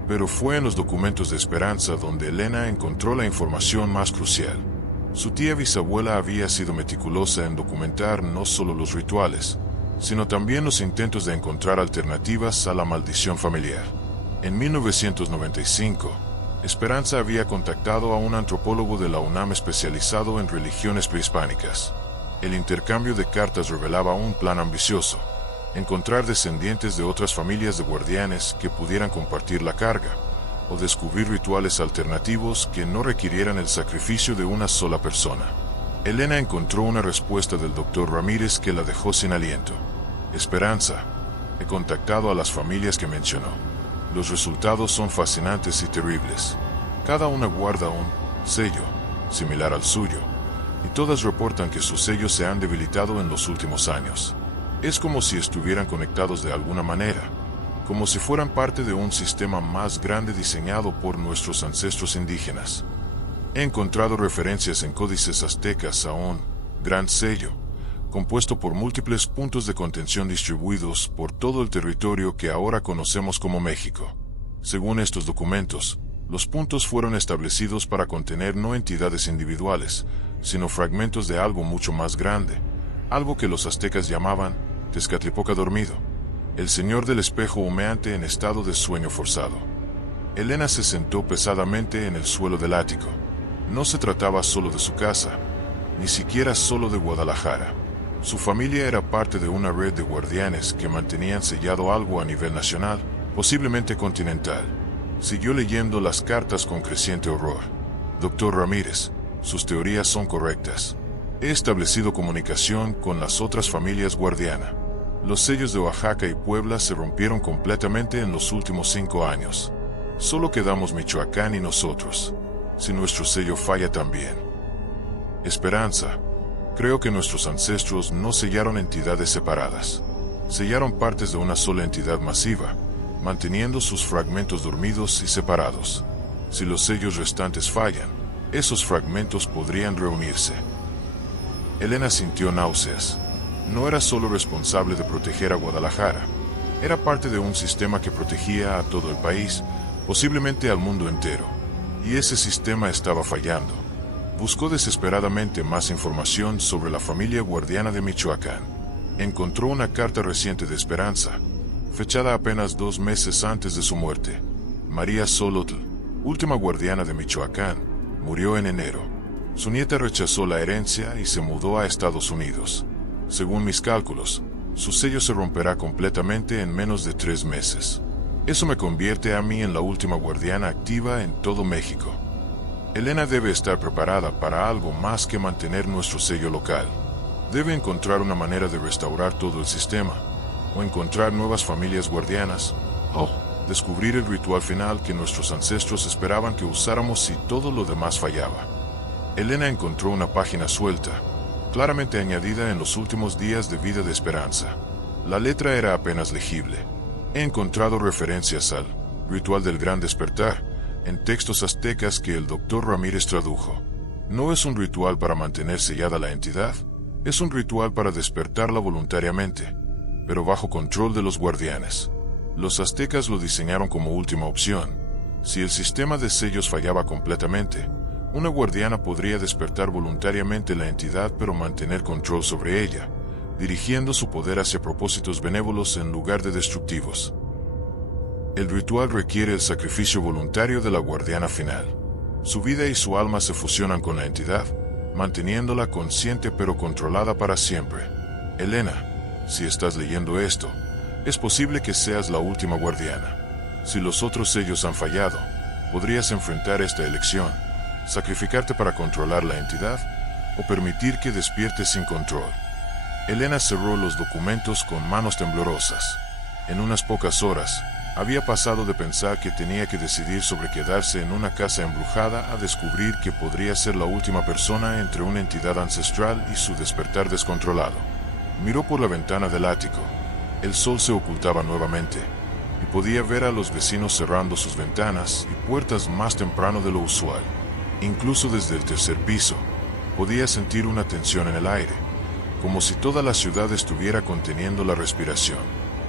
Pero fue en los documentos de Esperanza donde Elena encontró la información más crucial. Su tía bisabuela había sido meticulosa en documentar no solo los rituales, sino también los intentos de encontrar alternativas a la maldición familiar. En 1995, Esperanza había contactado a un antropólogo de la UNAM especializado en religiones prehispánicas. El intercambio de cartas revelaba un plan ambicioso: encontrar descendientes de otras familias de guardianes que pudieran compartir la carga, o descubrir rituales alternativos que no requirieran el sacrificio de una sola persona. Elena encontró una respuesta del Dr. Ramírez que la dejó sin aliento. Esperanza, he contactado a las familias que mencionó. Los resultados son fascinantes y terribles. Cada una guarda un sello similar al suyo, y todas reportan que sus sellos se han debilitado en los últimos años. Es como si estuvieran conectados de alguna manera, como si fueran parte de un sistema más grande diseñado por nuestros ancestros indígenas. He encontrado referencias en códices aztecas a un gran sello, compuesto por múltiples puntos de contención distribuidos por todo el territorio que ahora conocemos como México. Según estos documentos, los puntos fueron establecidos para contener no entidades individuales, sino fragmentos de algo mucho más grande, algo que los aztecas llamaban Tezcatlipoca dormido, el señor del espejo humeante en estado de sueño forzado. Elena se sentó pesadamente en el suelo del ático. No se trataba solo de su casa, ni siquiera solo de Guadalajara. Su familia era parte de una red de guardianes que mantenían sellado algo a nivel nacional, posiblemente continental. Siguió leyendo las cartas con creciente horror. Doctor Ramírez, sus teorías son correctas. He establecido comunicación con las otras familias guardiana. Los sellos de Oaxaca y Puebla se rompieron completamente en los últimos 5 años. Solo quedamos Michoacán y nosotros. Si nuestro sello falla también. Esperanza. Creo que nuestros ancestros no sellaron entidades separadas. Sellaron partes de una sola entidad masiva, manteniendo sus fragmentos dormidos y separados. Si los sellos restantes fallan, esos fragmentos podrían reunirse. Elena sintió náuseas. No era solo responsable de proteger a Guadalajara. Era parte de un sistema que protegía a todo el país, posiblemente al mundo entero. Y ese sistema estaba fallando. Buscó desesperadamente más información sobre la familia guardiana de Michoacán. Encontró una carta reciente de Esperanza, fechada apenas 2 meses antes de su muerte. María Xolotl, última guardiana de Michoacán, murió en enero. Su nieta rechazó la herencia y se mudó a Estados Unidos. Según mis cálculos, su sello se romperá completamente en menos de 3 meses. Eso me convierte a mí en la última guardiana activa en todo México. Elena debe estar preparada para algo más que mantener nuestro sello local. Debe encontrar una manera de restaurar todo el sistema, o encontrar nuevas familias guardianas, o descubrir el ritual final que nuestros ancestros esperaban que usáramos si todo lo demás fallaba. Elena encontró una página suelta, claramente añadida en los últimos días de vida de Esperanza. La letra era apenas legible. He encontrado referencias al ritual del Gran Despertar en textos aztecas que el Dr. Ramírez tradujo. No es un ritual para mantener sellada la entidad, es un ritual para despertarla voluntariamente, pero bajo control de los guardianes. Los aztecas lo diseñaron como última opción. Si el sistema de sellos fallaba completamente, una guardiana podría despertar voluntariamente la entidad pero mantener control sobre ella, dirigiendo su poder hacia propósitos benévolos en lugar de destructivos. El ritual requiere el sacrificio voluntario de la guardiana final. Su vida y su alma se fusionan con la entidad, manteniéndola consciente pero controlada para siempre. Elena, si estás leyendo esto, es posible que seas la última guardiana. Si los otros sellos han fallado, podrías enfrentar esta elección: sacrificarte para controlar la entidad o permitir que despierte sin control. Elena cerró los documentos con manos temblorosas. En unas pocas horas, había pasado de pensar que tenía que decidir sobre quedarse en una casa embrujada a descubrir que podría ser la última persona entre una entidad ancestral y su despertar descontrolado. Miró por la ventana del ático. El sol se ocultaba nuevamente, y podía ver a los vecinos cerrando sus ventanas y puertas más temprano de lo usual. Incluso desde el tercer piso, podía sentir una tensión en el aire, como si toda la ciudad estuviera conteniendo la respiración.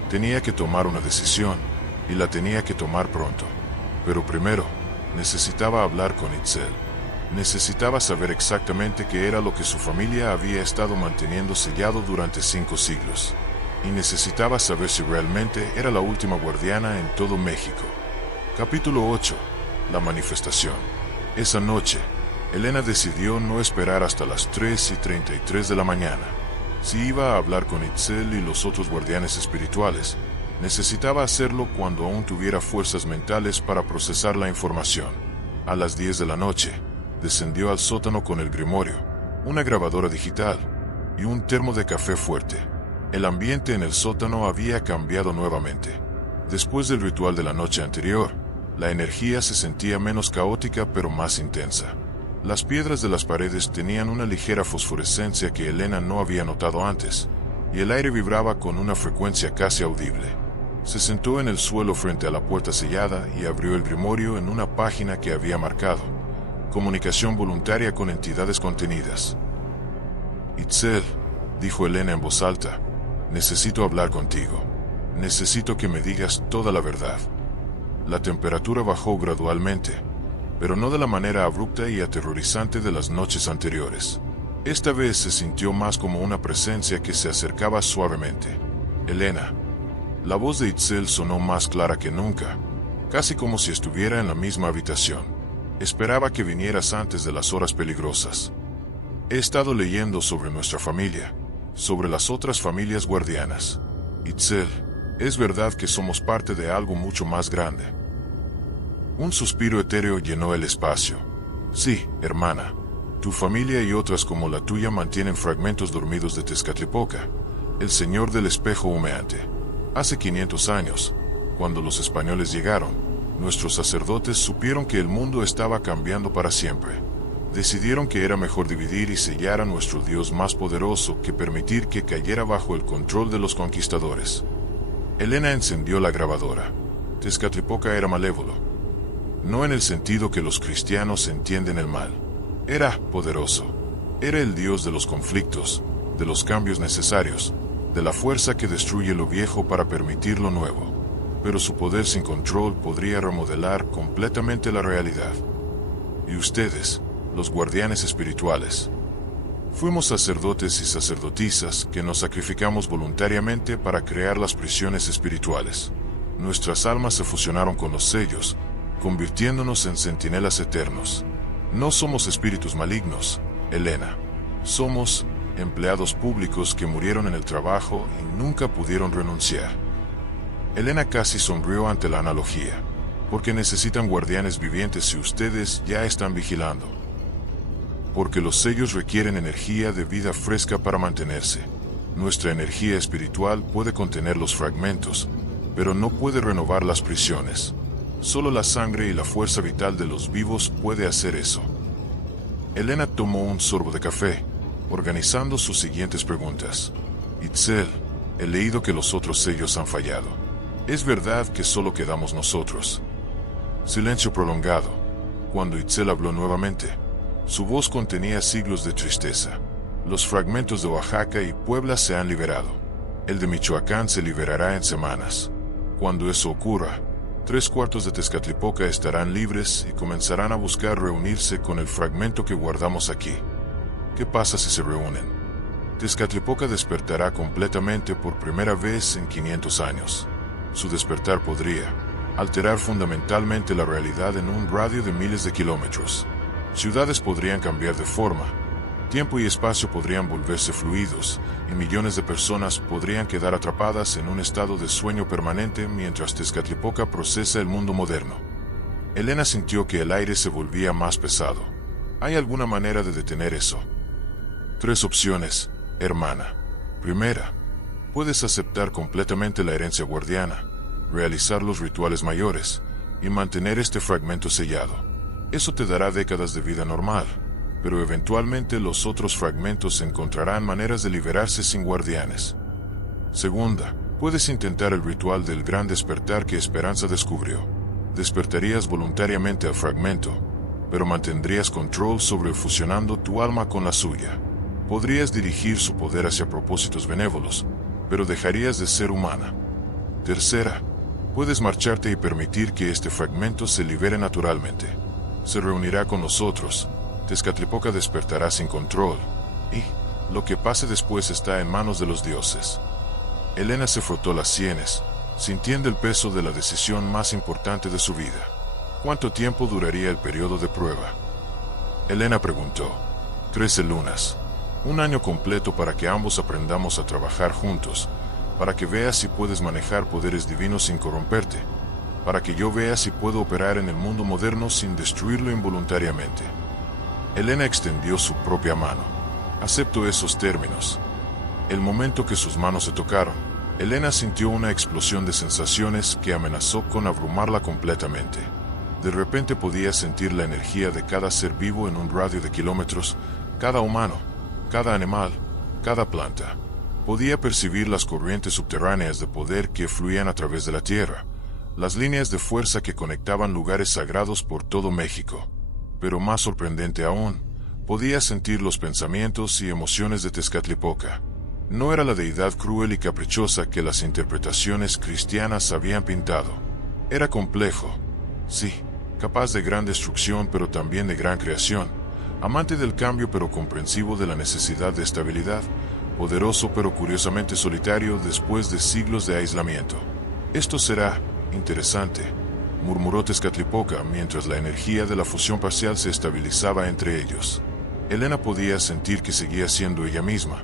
Tenía que tomar una decisión, y la tenía que tomar pronto. Pero primero, necesitaba hablar con Itzel. Necesitaba saber exactamente qué era lo que su familia había estado manteniendo sellado durante 5 siglos. Y necesitaba saber si realmente era la última guardiana en todo México. Capítulo 8. La manifestación. Esa noche, Elena decidió no esperar hasta las 3:33 de la mañana. Si iba a hablar con Itzel y los otros guardianes espirituales, necesitaba hacerlo cuando aún tuviera fuerzas mentales para procesar la información. A las 10 de la noche, descendió al sótano con el grimorio, una grabadora digital y un termo de café fuerte. El ambiente en el sótano había cambiado nuevamente. Después del ritual de la noche anterior, la energía se sentía menos caótica pero más intensa. Las piedras de las paredes tenían una ligera fosforescencia que Elena no había notado antes, y el aire vibraba con una frecuencia casi audible. Se sentó en el suelo frente a la puerta sellada y abrió el grimorio en una página que había marcado: comunicación voluntaria con entidades contenidas. Itzel, dijo Elena en voz alta, necesito hablar contigo. Necesito que me digas toda la verdad. La temperatura bajó gradualmente, pero no de la manera abrupta y aterrorizante de las noches anteriores. Esta vez se sintió más como una presencia que se acercaba suavemente. Elena. La voz de Itzel sonó más clara que nunca, casi como si estuviera en la misma habitación. Esperaba que vinieras antes de las horas peligrosas. He estado leyendo sobre nuestra familia. sobre las otras familias guardianas. Itzel, es verdad que somos parte de algo mucho más grande. Un suspiro etéreo llenó el espacio. Sí, hermana. Tu familia y otras como la tuya mantienen fragmentos dormidos de Tezcatlipoca, el señor del espejo humeante. Hace 500 años, cuando los españoles llegaron, nuestros sacerdotes supieron que el mundo estaba cambiando para siempre. Decidieron que era mejor dividir y sellar a nuestro Dios más poderoso que permitir que cayera bajo el control de los conquistadores. Elena encendió la grabadora. Tezcatlipoca era malévolo. No en el sentido que los cristianos entienden el mal. Era poderoso. Era el Dios de los conflictos, de los cambios necesarios, de la fuerza que destruye lo viejo para permitir lo nuevo. Pero su poder sin control podría remodelar completamente la realidad. Y ustedes, los guardianes espirituales, fuimos sacerdotes y sacerdotisas que nos sacrificamos voluntariamente para crear las prisiones espirituales. Nuestras almas se fusionaron con los sellos, convirtiéndonos en centinelas eternos. No somos espíritus malignos, Elena. Somos empleados públicos que murieron en el trabajo y nunca pudieron renunciar. Elena casi sonrió ante la analogía, porque necesitan guardianes vivientes si ustedes ya están vigilando. Porque los sellos requieren energía de vida fresca para mantenerse. Nuestra energía espiritual puede contener los fragmentos, pero no puede renovar las prisiones. Solo la sangre y la fuerza vital de los vivos puede hacer eso. Elena tomó un sorbo de café, organizando sus siguientes preguntas. Itzel, he leído que los otros sellos han fallado. ¿Es verdad que solo quedamos nosotros? Silencio prolongado. Cuando Itzel habló nuevamente, su voz contenía siglos de tristeza. Los fragmentos de Oaxaca y Puebla se han liberado. El de Michoacán se liberará en semanas. Cuando eso ocurra, 3/4 de Tezcatlipoca estarán libres y comenzarán a buscar reunirse con el fragmento que guardamos aquí. ¿Qué pasa si se reúnen? Tezcatlipoca despertará completamente por primera vez en 500 años. Su despertar podría alterar fundamentalmente la realidad en un radio de miles de kilómetros. Ciudades podrían cambiar de forma, tiempo y espacio podrían volverse fluidos, y millones de personas podrían quedar atrapadas en un estado de sueño permanente mientras Tezcatlipoca procesa el mundo moderno. Elena sintió que el aire se volvía más pesado. ¿Hay alguna manera de detener eso? 3 opciones, hermana. Primera, puedes aceptar completamente la herencia guardiana, realizar los rituales mayores, y mantener este fragmento sellado. Eso te dará décadas de vida normal, pero eventualmente los otros fragmentos encontrarán maneras de liberarse sin guardianes. Segunda, puedes intentar el ritual del gran despertar que Esperanza descubrió. Despertarías voluntariamente al fragmento, pero mantendrías control sobre fusionando tu alma con la suya. Podrías dirigir su poder hacia propósitos benévolos, pero dejarías de ser humana. Tercera, puedes marcharte y permitir que este fragmento se libere naturalmente. Se reunirá con nosotros, Tezcatlipoca despertará sin control, y lo que pase después está en manos de los dioses. Elena se frotó las sienes, sintiendo el peso de la decisión más importante de su vida. ¿Cuánto tiempo duraría el periodo de prueba? Elena preguntó. 13 lunas. 1 año completo para que ambos aprendamos a trabajar juntos, para que veas si puedes manejar poderes divinos sin corromperte, para que yo vea si puedo operar en el mundo moderno sin destruirlo involuntariamente. Elena extendió su propia mano. Acepto esos términos. El momento que sus manos se tocaron, Elena sintió una explosión de sensaciones que amenazó con abrumarla completamente. De repente podía sentir la energía de cada ser vivo en un radio de kilómetros, cada humano, cada animal, cada planta. Podía percibir las corrientes subterráneas de poder que fluían a través de la tierra, las líneas de fuerza que conectaban lugares sagrados por todo México. Pero más sorprendente aún, podía sentir los pensamientos y emociones de Tezcatlipoca. No era la deidad cruel y caprichosa que las interpretaciones cristianas habían pintado. Era complejo, sí, capaz de gran destrucción pero también de gran creación, amante del cambio pero comprensivo de la necesidad de estabilidad, poderoso pero curiosamente solitario después de siglos de aislamiento. Esto será interesante, murmuró Tezcatlipoca mientras la energía de la fusión parcial se estabilizaba entre ellos. Elena podía sentir que seguía siendo ella misma,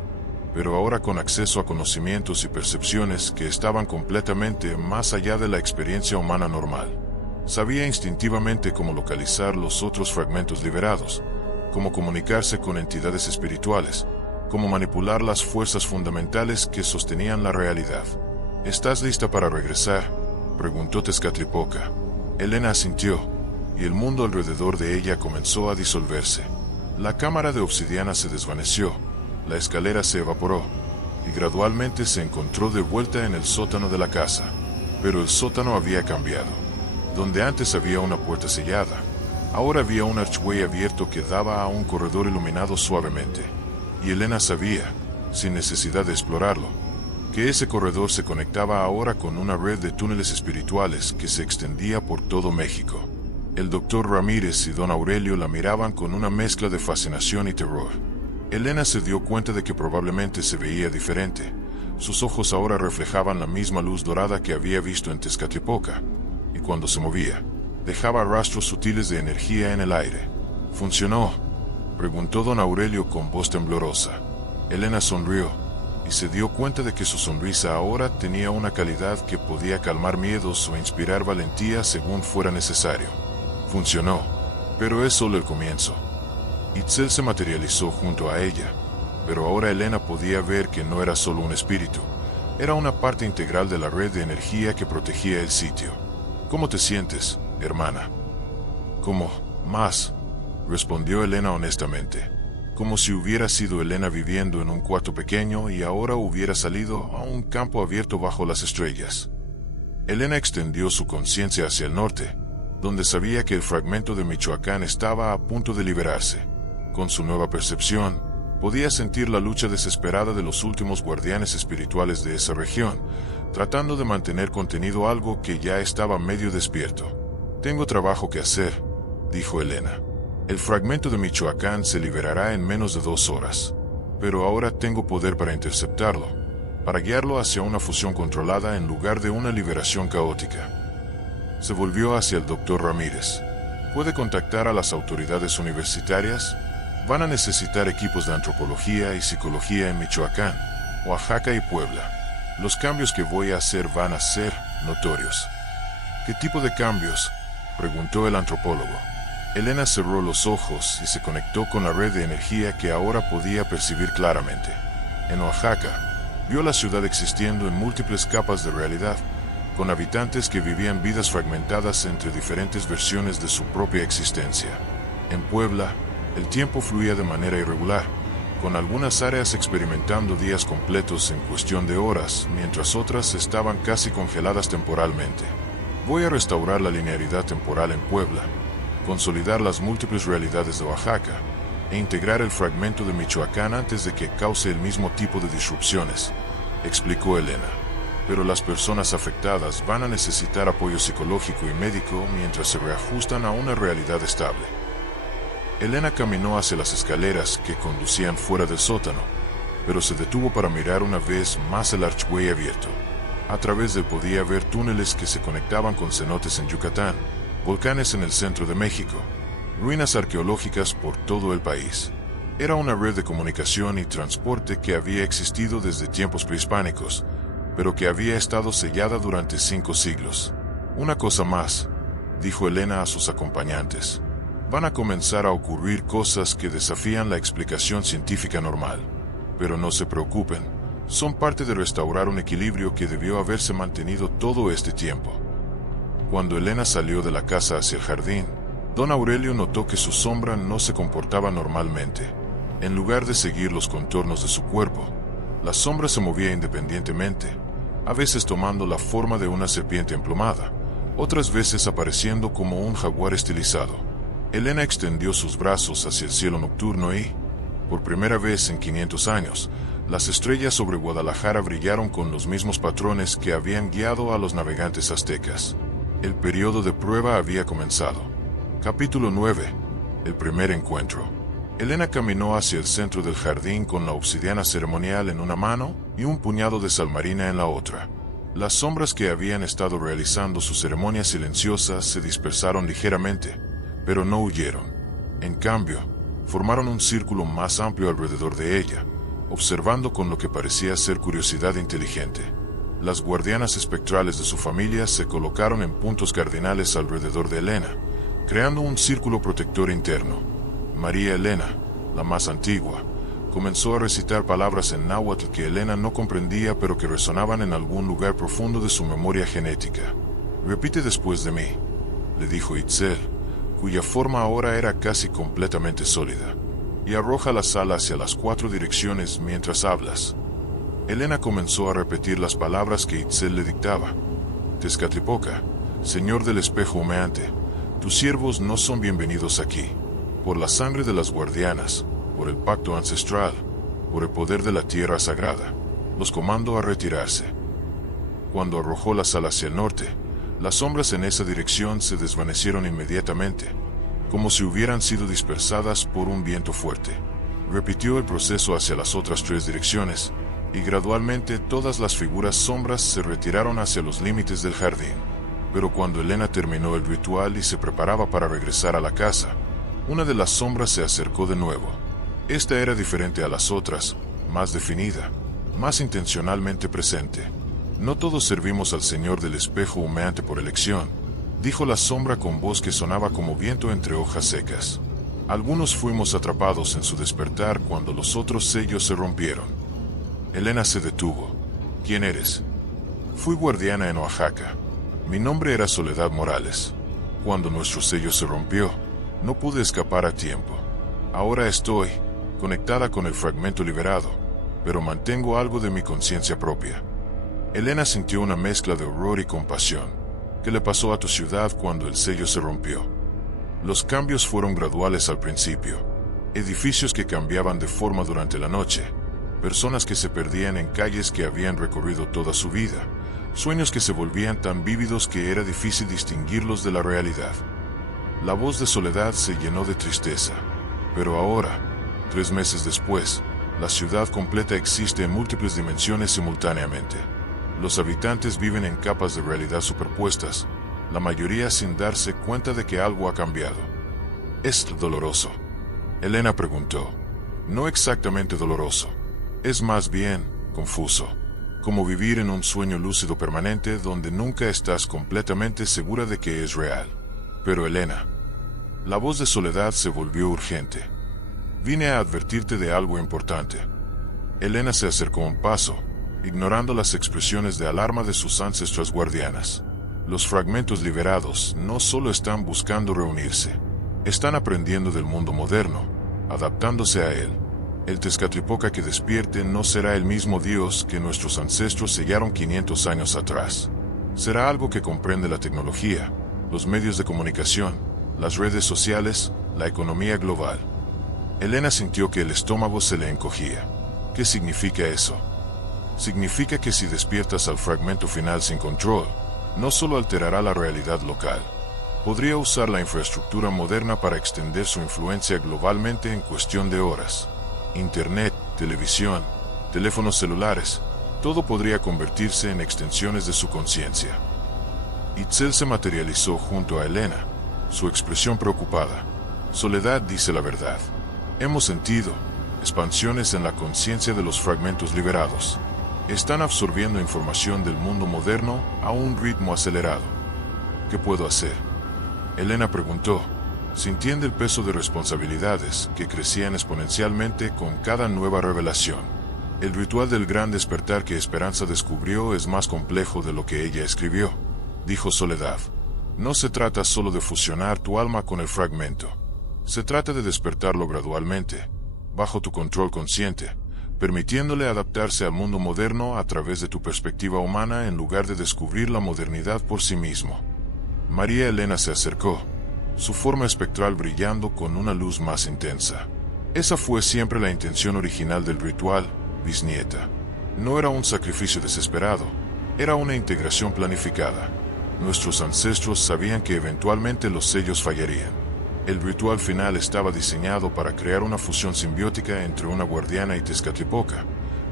pero ahora con acceso a conocimientos y percepciones que estaban completamente más allá de la experiencia humana normal. Sabía instintivamente cómo localizar los otros fragmentos liberados, cómo comunicarse con entidades espirituales, cómo manipular las fuerzas fundamentales que sostenían la realidad. ¿Estás lista para regresar?, preguntó Tezcatlipoca. Elena asintió, y el mundo alrededor de ella comenzó a disolverse. La cámara de obsidiana se desvaneció, la escalera se evaporó, y gradualmente se encontró de vuelta en el sótano de la casa. Pero el sótano había cambiado. Donde antes había una puerta sellada, ahora había un archway abierto que daba a un corredor iluminado suavemente. Y Elena sabía, sin necesidad de explorarlo, que ese corredor se conectaba ahora con una red de túneles espirituales que se extendía por todo México. El doctor Ramírez y don Aurelio la miraban con una mezcla de fascinación y terror. Elena se dio cuenta de que probablemente se veía diferente. Sus ojos ahora reflejaban la misma luz dorada que había visto en Tezcatlipoca, y cuando se movía, dejaba rastros sutiles de energía en el aire. ¿Funcionó?, preguntó don Aurelio con voz temblorosa. Elena sonrió, y se dio cuenta de que su sonrisa ahora tenía una calidad que podía calmar miedos o inspirar valentía según fuera necesario. Funcionó, pero es solo el comienzo. Itzel se materializó junto a ella, pero ahora Elena podía ver que no era solo un espíritu, era una parte integral de la red de energía que protegía el sitio. ¿Cómo te sientes, hermana? ¿Cómo? Más, respondió Elena honestamente, como si hubiera sido Elena viviendo en un cuarto pequeño y ahora hubiera salido a un campo abierto bajo las estrellas. Elena extendió su conciencia hacia el norte, donde sabía que el fragmento de Michoacán estaba a punto de liberarse. Con su nueva percepción, podía sentir la lucha desesperada de los últimos guardianes espirituales de esa región, tratando de mantener contenido algo que ya estaba medio despierto. Tengo trabajo que hacer, dijo Elena. El fragmento de Michoacán se liberará en menos de 2 horas, pero ahora tengo poder para interceptarlo, para guiarlo hacia una fusión controlada en lugar de una liberación caótica. Se volvió hacia el doctor Ramírez. ¿Puede contactar a las autoridades universitarias? Van a necesitar equipos de antropología y psicología en Michoacán, Oaxaca y Puebla. Los cambios que voy a hacer van a ser notorios. ¿Qué tipo de cambios?, preguntó el antropólogo. Elena cerró los ojos y se conectó con la red de energía que ahora podía percibir claramente. En Oaxaca, vio la ciudad existiendo en múltiples capas de realidad, con habitantes que vivían vidas fragmentadas entre diferentes versiones de su propia existencia. En Puebla, el tiempo fluía de manera irregular, con algunas áreas experimentando días completos en cuestión de horas, mientras otras estaban casi congeladas temporalmente. Voy a restaurar la linealidad temporal en Puebla, consolidar las múltiples realidades de Oaxaca, e integrar el fragmento de Michoacán antes de que cause el mismo tipo de disrupciones, explicó Elena. Pero las personas afectadas van a necesitar apoyo psicológico y médico mientras se reajustan a una realidad estable. Elena caminó hacia las escaleras que conducían fuera del sótano, pero se detuvo para mirar una vez más el archway abierto. A través de él podía ver túneles que se conectaban con cenotes en Yucatán, volcanes en el centro de México, ruinas arqueológicas por todo el país. Era una red de comunicación y transporte que había existido desde tiempos prehispánicos, pero que había estado sellada durante 5 siglos. Una cosa más, dijo Elena a sus acompañantes. Van a comenzar a ocurrir cosas que desafían la explicación científica normal. Pero no se preocupen, son parte de restaurar un equilibrio que debió haberse mantenido todo este tiempo. Cuando Elena salió de la casa hacia el jardín, don Aurelio notó que su sombra no se comportaba normalmente. En lugar de seguir los contornos de su cuerpo, la sombra se movía independientemente, a veces tomando la forma de una serpiente emplumada, otras veces apareciendo como un jaguar estilizado. Elena extendió sus brazos hacia el cielo nocturno y, por primera vez en 500 años, las estrellas sobre Guadalajara brillaron con los mismos patrones que habían guiado a los navegantes aztecas. El periodo de prueba había comenzado. Capítulo 9. El primer encuentro. Elena caminó hacia el centro del jardín con la obsidiana ceremonial en una mano y un puñado de salmarina en la otra. Las sombras que habían estado realizando su ceremonia silenciosa se dispersaron ligeramente, pero no huyeron. En cambio, formaron un círculo más amplio alrededor de ella, observando con lo que parecía ser curiosidad inteligente. Las guardianas espectrales de su familia se colocaron en puntos cardinales alrededor de Elena, creando un círculo protector interno. María Elena, la más antigua, comenzó a recitar palabras en náhuatl que Elena no comprendía pero que resonaban en algún lugar profundo de su memoria genética. «Repite después de mí», le dijo Itzel, cuya forma ahora era casi completamente sólida, «y arroja la sal hacia las 4 direcciones mientras hablas». Elena comenzó a repetir las palabras que Itzel le dictaba. «Tezcatlipoca, señor del espejo humeante, tus siervos no son bienvenidos aquí. Por la sangre de las guardianas, por el pacto ancestral, por el poder de la tierra sagrada, los comando a retirarse». Cuando arrojó la sal hacia el norte, las sombras en esa dirección se desvanecieron inmediatamente, como si hubieran sido dispersadas por un viento fuerte. Repitió el proceso hacia las otras 3 direcciones, y gradualmente todas las figuras sombras se retiraron hacia los límites del jardín. Pero cuando Elena terminó el ritual y se preparaba para regresar a la casa, una de las sombras se acercó de nuevo. Esta era diferente a las otras, más definida, más intencionalmente presente. «No todos servimos al Señor del espejo humeante por elección», dijo la sombra con voz que sonaba como viento entre hojas secas. «Algunos fuimos atrapados en su despertar cuando los otros sellos se rompieron». Elena se detuvo. «¿Quién eres?» «Fui guardiana en Oaxaca. Mi nombre era Soledad Morales. Cuando nuestro sello se rompió, no pude escapar a tiempo. Ahora estoy conectada con el fragmento liberado, pero mantengo algo de mi conciencia propia». Elena sintió una mezcla de horror y compasión. «¿Qué le pasó a tu ciudad cuando el sello se rompió?» Los cambios fueron graduales al principio. Edificios que cambiaban de forma durante la noche, personas que se perdían en calles que habían recorrido toda su vida, sueños que se volvían tan vívidos que era difícil distinguirlos de la realidad. La voz de Soledad se llenó de tristeza. «Pero ahora, 3 meses después, la ciudad completa existe en múltiples dimensiones simultáneamente. Los habitantes viven en capas de realidad superpuestas, la mayoría sin darse cuenta de que algo ha cambiado». «¿Es doloroso?», Elena preguntó. «No exactamente doloroso. Es más bien confuso, como vivir en un sueño lúcido permanente donde nunca estás completamente segura de que es real». «Pero Elena». La voz de Soledad se volvió urgente. «Vine a advertirte de algo importante». Elena se acercó un paso, ignorando las expresiones de alarma de sus ancestras guardianas. Los fragmentos liberados no solo están buscando reunirse, están aprendiendo del mundo moderno, adaptándose a él. El Tezcatlipoca que despierte no será el mismo Dios que nuestros ancestros sellaron 500 años atrás. Será algo que comprende la tecnología, los medios de comunicación, las redes sociales, la economía global. Elena sintió que el estómago se le encogía. ¿Qué significa eso? Significa que si despiertas al fragmento final sin control, no solo alterará la realidad local, podría usar la infraestructura moderna para extender su influencia globalmente en cuestión de horas. Internet, televisión, teléfonos celulares, todo podría convertirse en extensiones de su conciencia. Itzel se materializó junto a Elena, su expresión preocupada. «Soledad dice la verdad. Hemos sentido expansiones en la conciencia de los fragmentos liberados. Están absorbiendo información del mundo moderno a un ritmo acelerado. ¿Qué puedo hacer?». Elena preguntó, sintiendo el peso de responsabilidades que crecían exponencialmente con cada nueva revelación. El ritual del gran despertar que Esperanza descubrió es más complejo de lo que ella escribió, dijo Soledad. No se trata solo de fusionar tu alma con el fragmento. Se trata de despertarlo gradualmente, bajo tu control consciente, permitiéndole adaptarse al mundo moderno a través de tu perspectiva humana en lugar de descubrir la modernidad por sí mismo. María Elena se acercó, su forma espectral brillando con una luz más intensa. Esa fue siempre la intención original del ritual, bisnieta. No era un sacrificio desesperado, era una integración planificada. Nuestros ancestros sabían que eventualmente los sellos fallarían. El ritual final estaba diseñado para crear una fusión simbiótica entre una guardiana y Tezcatlipoca,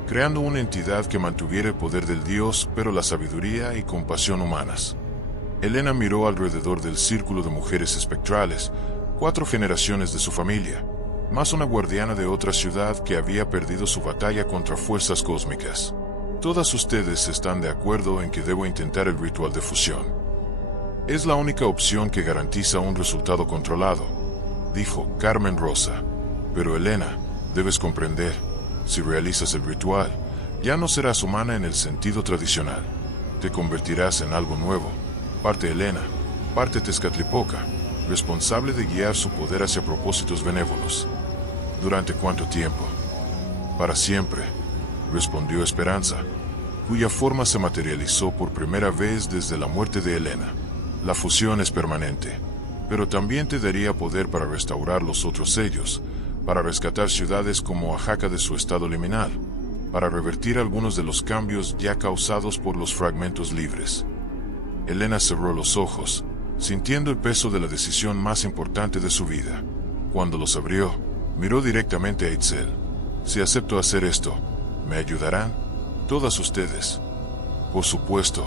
creando una entidad que mantuviera el poder del dios pero la sabiduría y compasión humanas. Elena miró alrededor del círculo de mujeres espectrales, 4 generaciones de su familia. más una guardiana de otra ciudad que había perdido su batalla contra fuerzas cósmicas. Todas ustedes están de acuerdo en que debo intentar el ritual de fusión. Es la única opción que garantiza un resultado controlado, dijo Carmen Rosa. Pero Elena, debes comprender, si realizas el ritual, ya no serás humana en el sentido tradicional. Te convertirás en algo nuevo, parte Elena, parte Tezcatlipoca, responsable de guiar su poder hacia propósitos benévolos. ¿Durante cuánto tiempo? Para siempre, respondió Esperanza, cuya forma se materializó por primera vez desde la muerte de Elena. La fusión es permanente, pero también te daría poder para restaurar los otros sellos, para rescatar ciudades como Oaxaca de su estado liminal, para revertir algunos de los cambios ya causados por los fragmentos libres. Elena cerró los ojos, sintiendo el peso de la decisión más importante de su vida. Cuando los abrió, miró directamente a Itzel. Si acepto hacer esto, ¿me ayudarán? Todas ustedes. Por supuesto,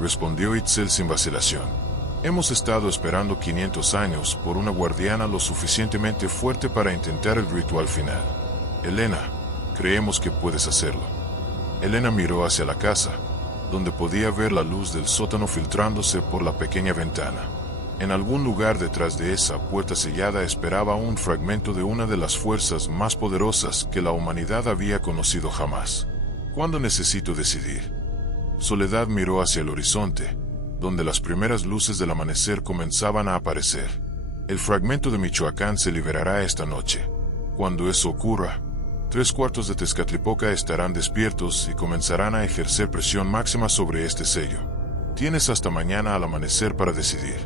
respondió Itzel sin vacilación. Hemos estado esperando 500 años por una guardiana lo suficientemente fuerte para intentar el ritual final. Elena, creemos que puedes hacerlo. Elena miró hacia la casa, donde podía ver la luz del sótano filtrándose por la pequeña ventana. En algún lugar detrás de esa puerta sellada esperaba un fragmento de una de las fuerzas más poderosas que la humanidad había conocido jamás. ¿Cuándo necesito decidir? Soledad miró hacia el horizonte, donde las primeras luces del amanecer comenzaban a aparecer. El fragmento de Michoacán se liberará esta noche. Cuando eso ocurra, 3/4 de Tezcatlipoca estarán despiertos y comenzarán a ejercer presión máxima sobre este sello. Tienes hasta mañana al amanecer para decidir.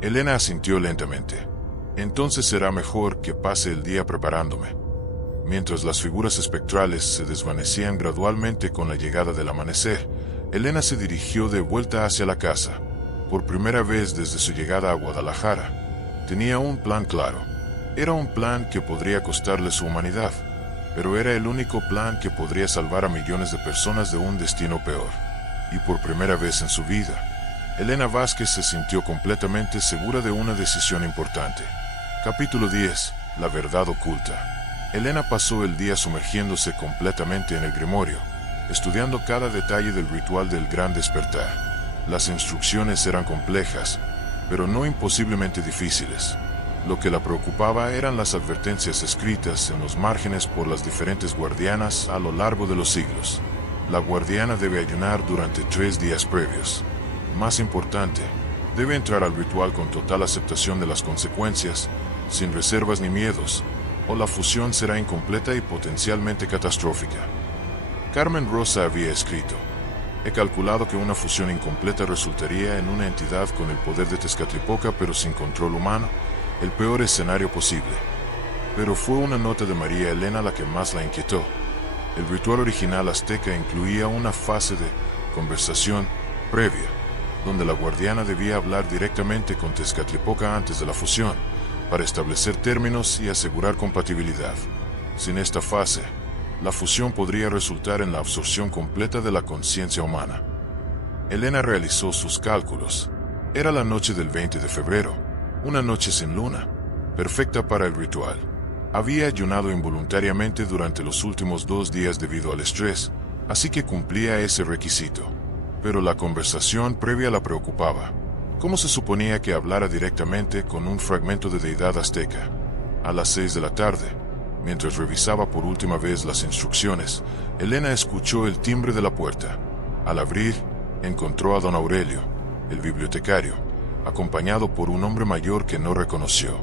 Elena asintió lentamente. Entonces será mejor que pase el día preparándome. Mientras las figuras espectrales se desvanecían gradualmente con la llegada del amanecer, Elena se dirigió de vuelta hacia la casa. Por primera vez desde su llegada a Guadalajara, tenía un plan claro. Era un plan que podría costarle su humanidad, pero era el único plan que podría salvar a millones de personas de un destino peor. Y por primera vez en su vida, Elena Vázquez se sintió completamente segura de una decisión importante. Capítulo 10. La verdad oculta. Elena pasó el día sumergiéndose completamente en el grimorio, estudiando cada detalle del ritual del gran despertar. Las instrucciones eran complejas, pero no imposiblemente difíciles. Lo que la preocupaba eran las advertencias escritas en los márgenes por las diferentes guardianas a lo largo de los siglos. La guardiana debe ayunar durante 3 días previos. Más importante, debe entrar al ritual con total aceptación de las consecuencias, sin reservas ni miedos, o la fusión será incompleta y potencialmente catastrófica. Carmen Rosa había escrito: he calculado que una fusión incompleta resultaría en una entidad con el poder de Tezcatlipoca pero sin control humano, el peor escenario posible. Pero fue una nota de María Elena la que más la inquietó. El ritual original azteca incluía una fase de conversación previa, donde la guardiana debía hablar directamente con Tezcatlipoca antes de la fusión, para establecer términos y asegurar compatibilidad. Sin esta fase, la fusión podría resultar en la absorción completa de la conciencia humana. Elena realizó sus cálculos. Era la noche del 20 de febrero, una noche sin luna, perfecta para el ritual. Había ayunado involuntariamente durante los últimos 2 días debido al estrés, así que cumplía ese requisito. Pero la conversación previa la preocupaba. ¿Cómo se suponía que hablara directamente con un fragmento de deidad azteca? A las 6 de la tarde, mientras revisaba por última vez las instrucciones, Elena escuchó el timbre de la puerta. Al abrir, encontró a don Aurelio, el bibliotecario, acompañado por un hombre mayor que no reconoció.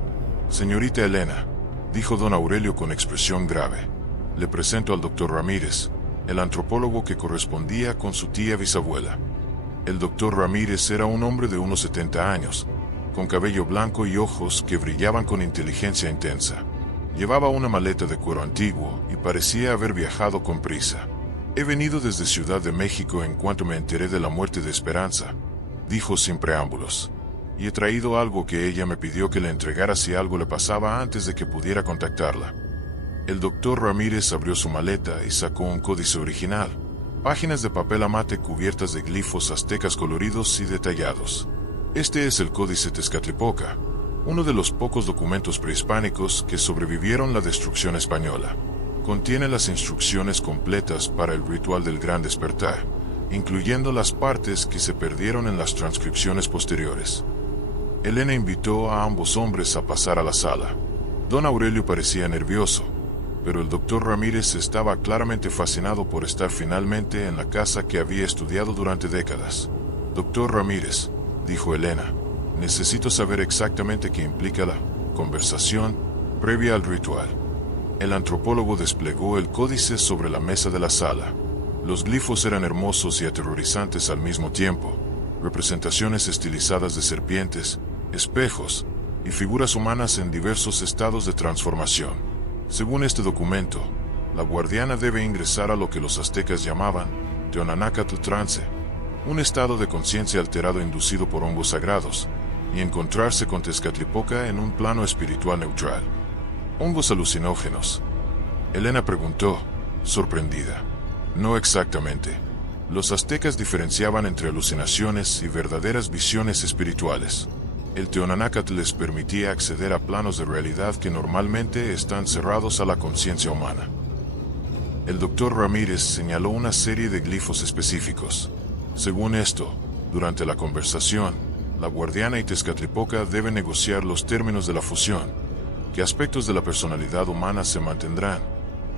Señorita Elena, dijo don Aurelio con expresión grave, le presento al doctor Ramírez, el antropólogo que correspondía con su tía bisabuela. El doctor Ramírez era un hombre de unos 70 años, con cabello blanco y ojos que brillaban con inteligencia intensa. Llevaba una maleta de cuero antiguo y parecía haber viajado con prisa. He venido desde Ciudad de México en cuanto me enteré de la muerte de Esperanza, dijo sin preámbulos, y he traído algo que ella me pidió que le entregara si algo le pasaba antes de que pudiera contactarla. El doctor Ramírez abrió su maleta y sacó un códice original, páginas de papel amate cubiertas de glifos aztecas coloridos y detallados. Este es el códice Tezcatlipoca, uno de los pocos documentos prehispánicos que sobrevivieron la destrucción española. Contiene las instrucciones completas para el ritual del Gran Despertar, incluyendo las partes que se perdieron en las transcripciones posteriores. Elena invitó a ambos hombres a pasar a la sala. Don Aurelio parecía nervioso, pero el doctor Ramírez estaba claramente fascinado por estar finalmente en la casa que había estudiado durante décadas. Doctor Ramírez, dijo Elena, necesito saber exactamente qué implica la conversación previa al ritual. El antropólogo desplegó el códice sobre la mesa de la sala. Los glifos eran hermosos y aterrorizantes al mismo tiempo, representaciones estilizadas de serpientes, espejos y figuras humanas en diversos estados de transformación. Según este documento, la guardiana debe ingresar a lo que los aztecas llamaban Teonanacatl trance, un estado de conciencia alterado inducido por hongos sagrados, y encontrarse con Tezcatlipoca en un plano espiritual neutral. ¿Hongos alucinógenos?, Elena preguntó, sorprendida. No exactamente. Los aztecas diferenciaban entre alucinaciones y verdaderas visiones espirituales. El Teonanacatl les permitía acceder a planos de realidad que normalmente están cerrados a la conciencia humana. El doctor Ramírez señaló una serie de glifos específicos. Según esto, durante la conversación, la guardiana y Tezcatlipoca deben negociar los términos de la fusión, qué aspectos de la personalidad humana se mantendrán,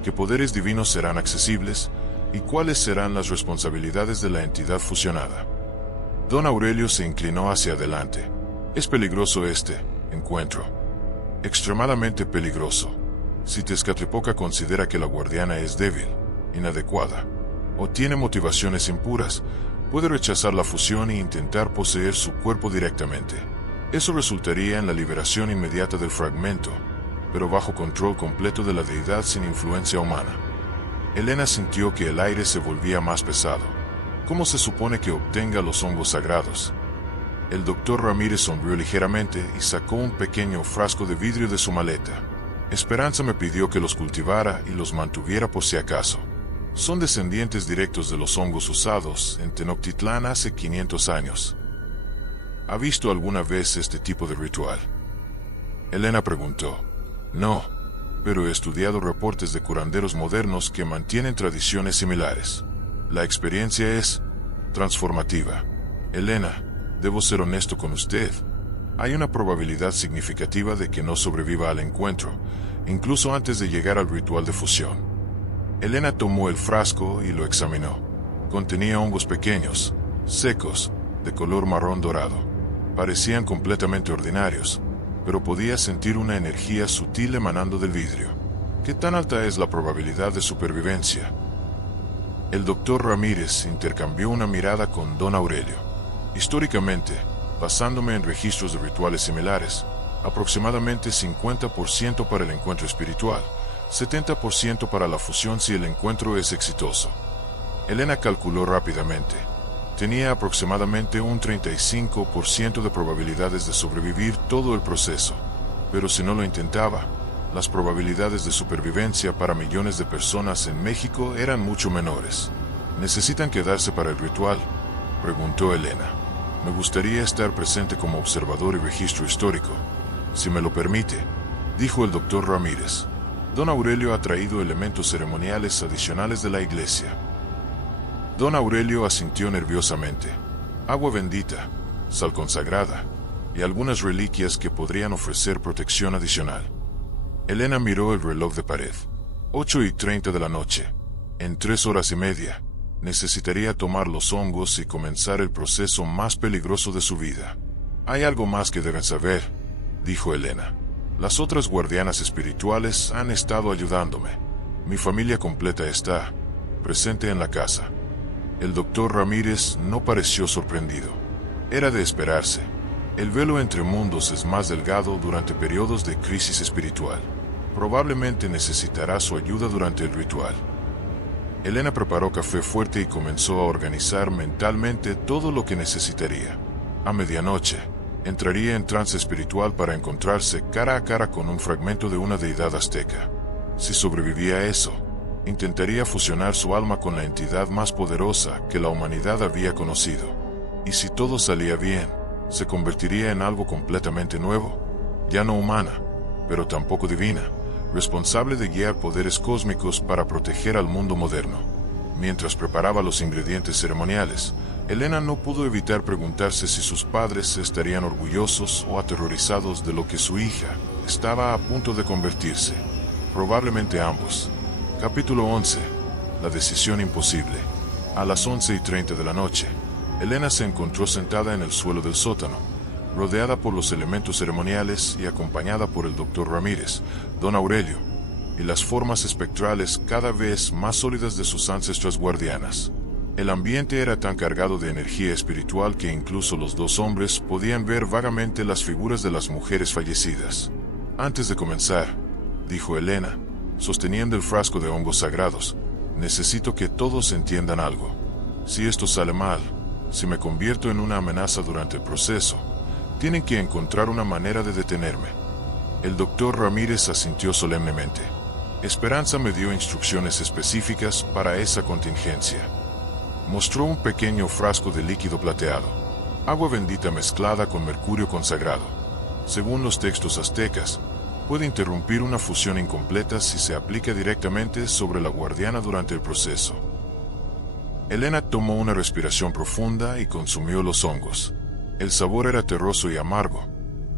qué poderes divinos serán accesibles y cuáles serán las responsabilidades de la entidad fusionada. Don Aurelio se inclinó hacia adelante. Es peligroso este encuentro. Extremadamente peligroso. Si Tezcatlipoca considera que la guardiana es débil, inadecuada, o tiene motivaciones impuras, puede rechazar la fusión e intentar poseer su cuerpo directamente. Eso resultaría en la liberación inmediata del fragmento, pero bajo control completo de la deidad sin influencia humana. Elena sintió que el aire se volvía más pesado. ¿Cómo se supone que obtenga los hongos sagrados? El doctor Ramírez sonrió ligeramente y sacó un pequeño frasco de vidrio de su maleta. Esperanza me pidió que los cultivara y los mantuviera por si acaso. Son descendientes directos de los hongos usados en Tenochtitlán hace 500 años. ¿Ha visto alguna vez este tipo de ritual?, Elena preguntó. No, pero he estudiado reportes de curanderos modernos que mantienen tradiciones similares. La experiencia es transformativa. Elena, debo ser honesto con usted. Hay una probabilidad significativa de que no sobreviva al encuentro, incluso antes de llegar al ritual de fusión. Elena tomó el frasco y lo examinó. Contenía hongos pequeños, secos, de color marrón dorado. Parecían completamente ordinarios, pero podía sentir una energía sutil emanando del vidrio. ¿Qué tan alta es la probabilidad de supervivencia? El doctor Ramírez intercambió una mirada con don Aurelio. Históricamente, basándome en registros de rituales similares, aproximadamente 50% para el encuentro espiritual, 70% para la fusión si el encuentro es exitoso. Elena calculó rápidamente. Tenía aproximadamente un 35% de probabilidades de sobrevivir todo el proceso, pero si no lo intentaba, las probabilidades de supervivencia para millones de personas en México eran mucho menores. ¿Necesitan quedarse para el ritual?, preguntó Elena. Me gustaría estar presente como observador y registro histórico, si me lo permite, dijo el doctor Ramírez. Don Aurelio ha traído elementos ceremoniales adicionales de la iglesia. Don Aurelio asintió nerviosamente. Agua bendita, sal consagrada y algunas reliquias que podrían ofrecer protección adicional. Elena miró el reloj de pared. 8:30 de la noche. En 3 horas y media, necesitaría tomar los hongos y comenzar el proceso más peligroso de su vida. Hay algo más que deben saber, dijo Elena. Las otras guardianas espirituales han estado ayudándome. Mi familia completa está presente en la casa. El doctor Ramírez no pareció sorprendido. Era de esperarse. El velo entre mundos es más delgado durante periodos de crisis espiritual. Probablemente necesitará su ayuda durante el ritual. Elena preparó café fuerte y comenzó a organizar mentalmente todo lo que necesitaría. A medianoche, entraría en trance espiritual para encontrarse cara a cara con un fragmento de una deidad azteca. Si sobrevivía a eso, intentaría fusionar su alma con la entidad más poderosa que la humanidad había conocido. Y si todo salía bien, se convertiría en algo completamente nuevo, ya no humana, pero tampoco divina, responsable de guiar poderes cósmicos para proteger al mundo moderno. Mientras preparaba los ingredientes ceremoniales, Elena no pudo evitar preguntarse si sus padres estarían orgullosos o aterrorizados de lo que su hija estaba a punto de convertirse. Probablemente ambos. Capítulo 11. La decisión imposible. A las 11:30 de la noche, Elena se encontró sentada en el suelo del sótano, rodeada por los elementos ceremoniales y acompañada por el doctor Ramírez, don Aurelio, y las formas espectrales cada vez más sólidas de sus ancestras guardianas. El ambiente era tan cargado de energía espiritual que incluso los dos hombres podían ver vagamente las figuras de las mujeres fallecidas. Antes de comenzar, dijo Elena, sosteniendo el frasco de hongos sagrados, necesito que todos entiendan algo. Si esto sale mal, si me convierto en una amenaza durante el proceso, tienen que encontrar una manera de detenerme. El doctor Ramírez asintió solemnemente. Esperanza me dio instrucciones específicas para esa contingencia. Mostró un pequeño frasco de líquido plateado, agua bendita mezclada con mercurio consagrado. Según los textos aztecas, puede interrumpir una fusión incompleta si se aplica directamente sobre la guardiana durante el proceso. Elena tomó una respiración profunda y consumió los hongos. El sabor era terroso y amargo,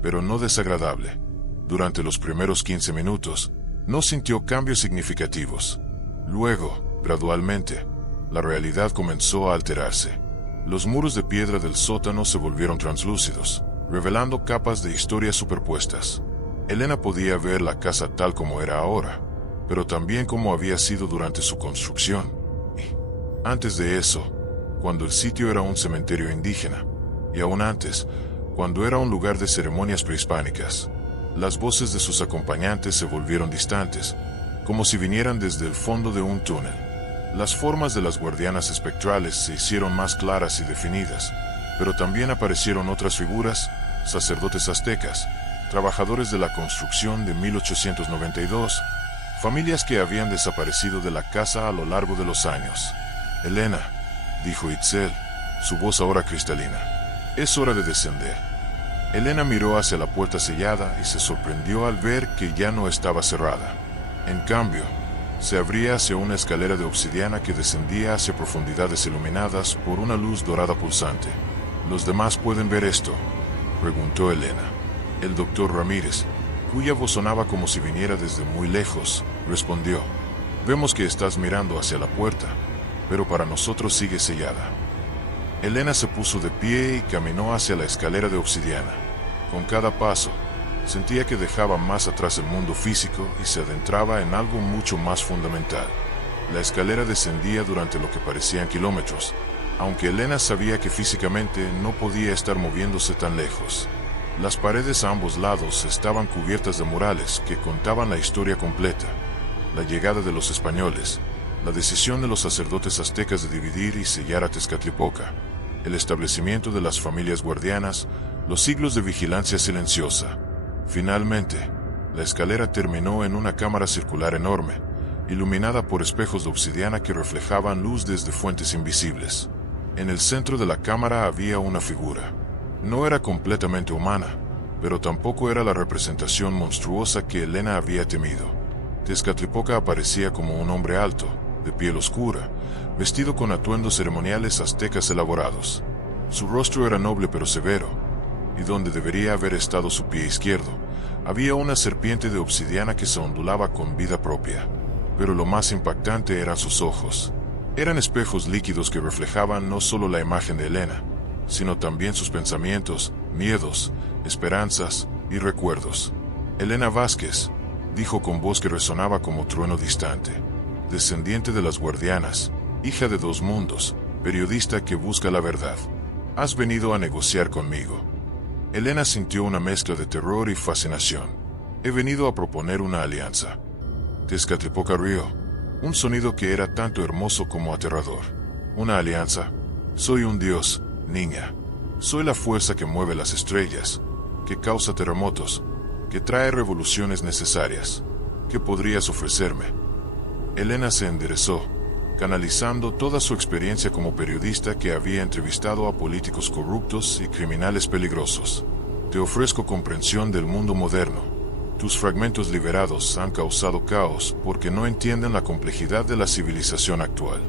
pero no desagradable. Durante los primeros 15 minutos, no sintió cambios significativos. Luego, gradualmente, la realidad comenzó a alterarse. Los muros de piedra del sótano se volvieron translúcidos, revelando capas de historias superpuestas. Elena podía ver la casa tal como era ahora, pero también como había sido durante su construcción. Antes de eso, cuando el sitio era un cementerio indígena, y aún antes, cuando era un lugar de ceremonias prehispánicas, las voces de sus acompañantes se volvieron distantes, como si vinieran desde el fondo de un túnel. Las formas de las guardianas espectrales se hicieron más claras y definidas, pero también aparecieron otras figuras, sacerdotes aztecas, trabajadores de la construcción de 1892, familias que habían desaparecido de la casa a lo largo de los años. Elena, dijo Itzel, su voz ahora cristalina, es hora de descender. Elena miró hacia la puerta sellada y se sorprendió al ver que ya no estaba cerrada. En cambio, se abría hacia una escalera de obsidiana que descendía hacia profundidades iluminadas por una luz dorada pulsante. ¿Los demás pueden ver esto?, preguntó Elena. El doctor Ramírez, cuya voz sonaba como si viniera desde muy lejos, respondió, vemos que estás mirando hacia la puerta, pero para nosotros sigue sellada. Elena se puso de pie y caminó hacia la escalera de obsidiana. Con cada paso, sentía que dejaba más atrás el mundo físico y se adentraba en algo mucho más fundamental. La escalera descendía durante lo que parecían kilómetros, aunque Elena sabía que físicamente no podía estar moviéndose tan lejos. Las paredes a ambos lados estaban cubiertas de murales que contaban la historia completa. La llegada de los españoles, la decisión de los sacerdotes aztecas de dividir y sellar a Tezcatlipoca, el establecimiento de las familias guardianas, los siglos de vigilancia silenciosa. Finalmente, la escalera terminó en una cámara circular enorme, iluminada por espejos de obsidiana que reflejaban luz desde fuentes invisibles. En el centro de la cámara había una figura. No era completamente humana, pero tampoco era la representación monstruosa que Elena había temido. Tezcatlipoca aparecía como un hombre alto, de piel oscura, vestido con atuendos ceremoniales aztecas elaborados. Su rostro era noble pero severo, y donde debería haber estado su pie izquierdo, había una serpiente de obsidiana que se ondulaba con vida propia. Pero lo más impactante eran sus ojos. Eran espejos líquidos que reflejaban no solo la imagen de Elena, sino también sus pensamientos, miedos, esperanzas y recuerdos. Elena Vázquez, dijo con voz que resonaba como trueno distante, descendiente de las guardianas, hija de dos mundos, periodista que busca la verdad. Has venido a negociar conmigo. Elena sintió una mezcla de terror y fascinación. He venido a proponer una alianza. Tezcatlipoca rió, un sonido que era tanto hermoso como aterrador. Una alianza. Soy un dios, niña. Soy la fuerza que mueve las estrellas, que causa terremotos, que trae revoluciones necesarias. ¿Qué podrías ofrecerme? Elena se enderezó, canalizando toda su experiencia como periodista que había entrevistado a políticos corruptos y criminales peligrosos. Te ofrezco comprensión del mundo moderno. Tus fragmentos liberados han causado caos porque no entienden la complejidad de la civilización actual.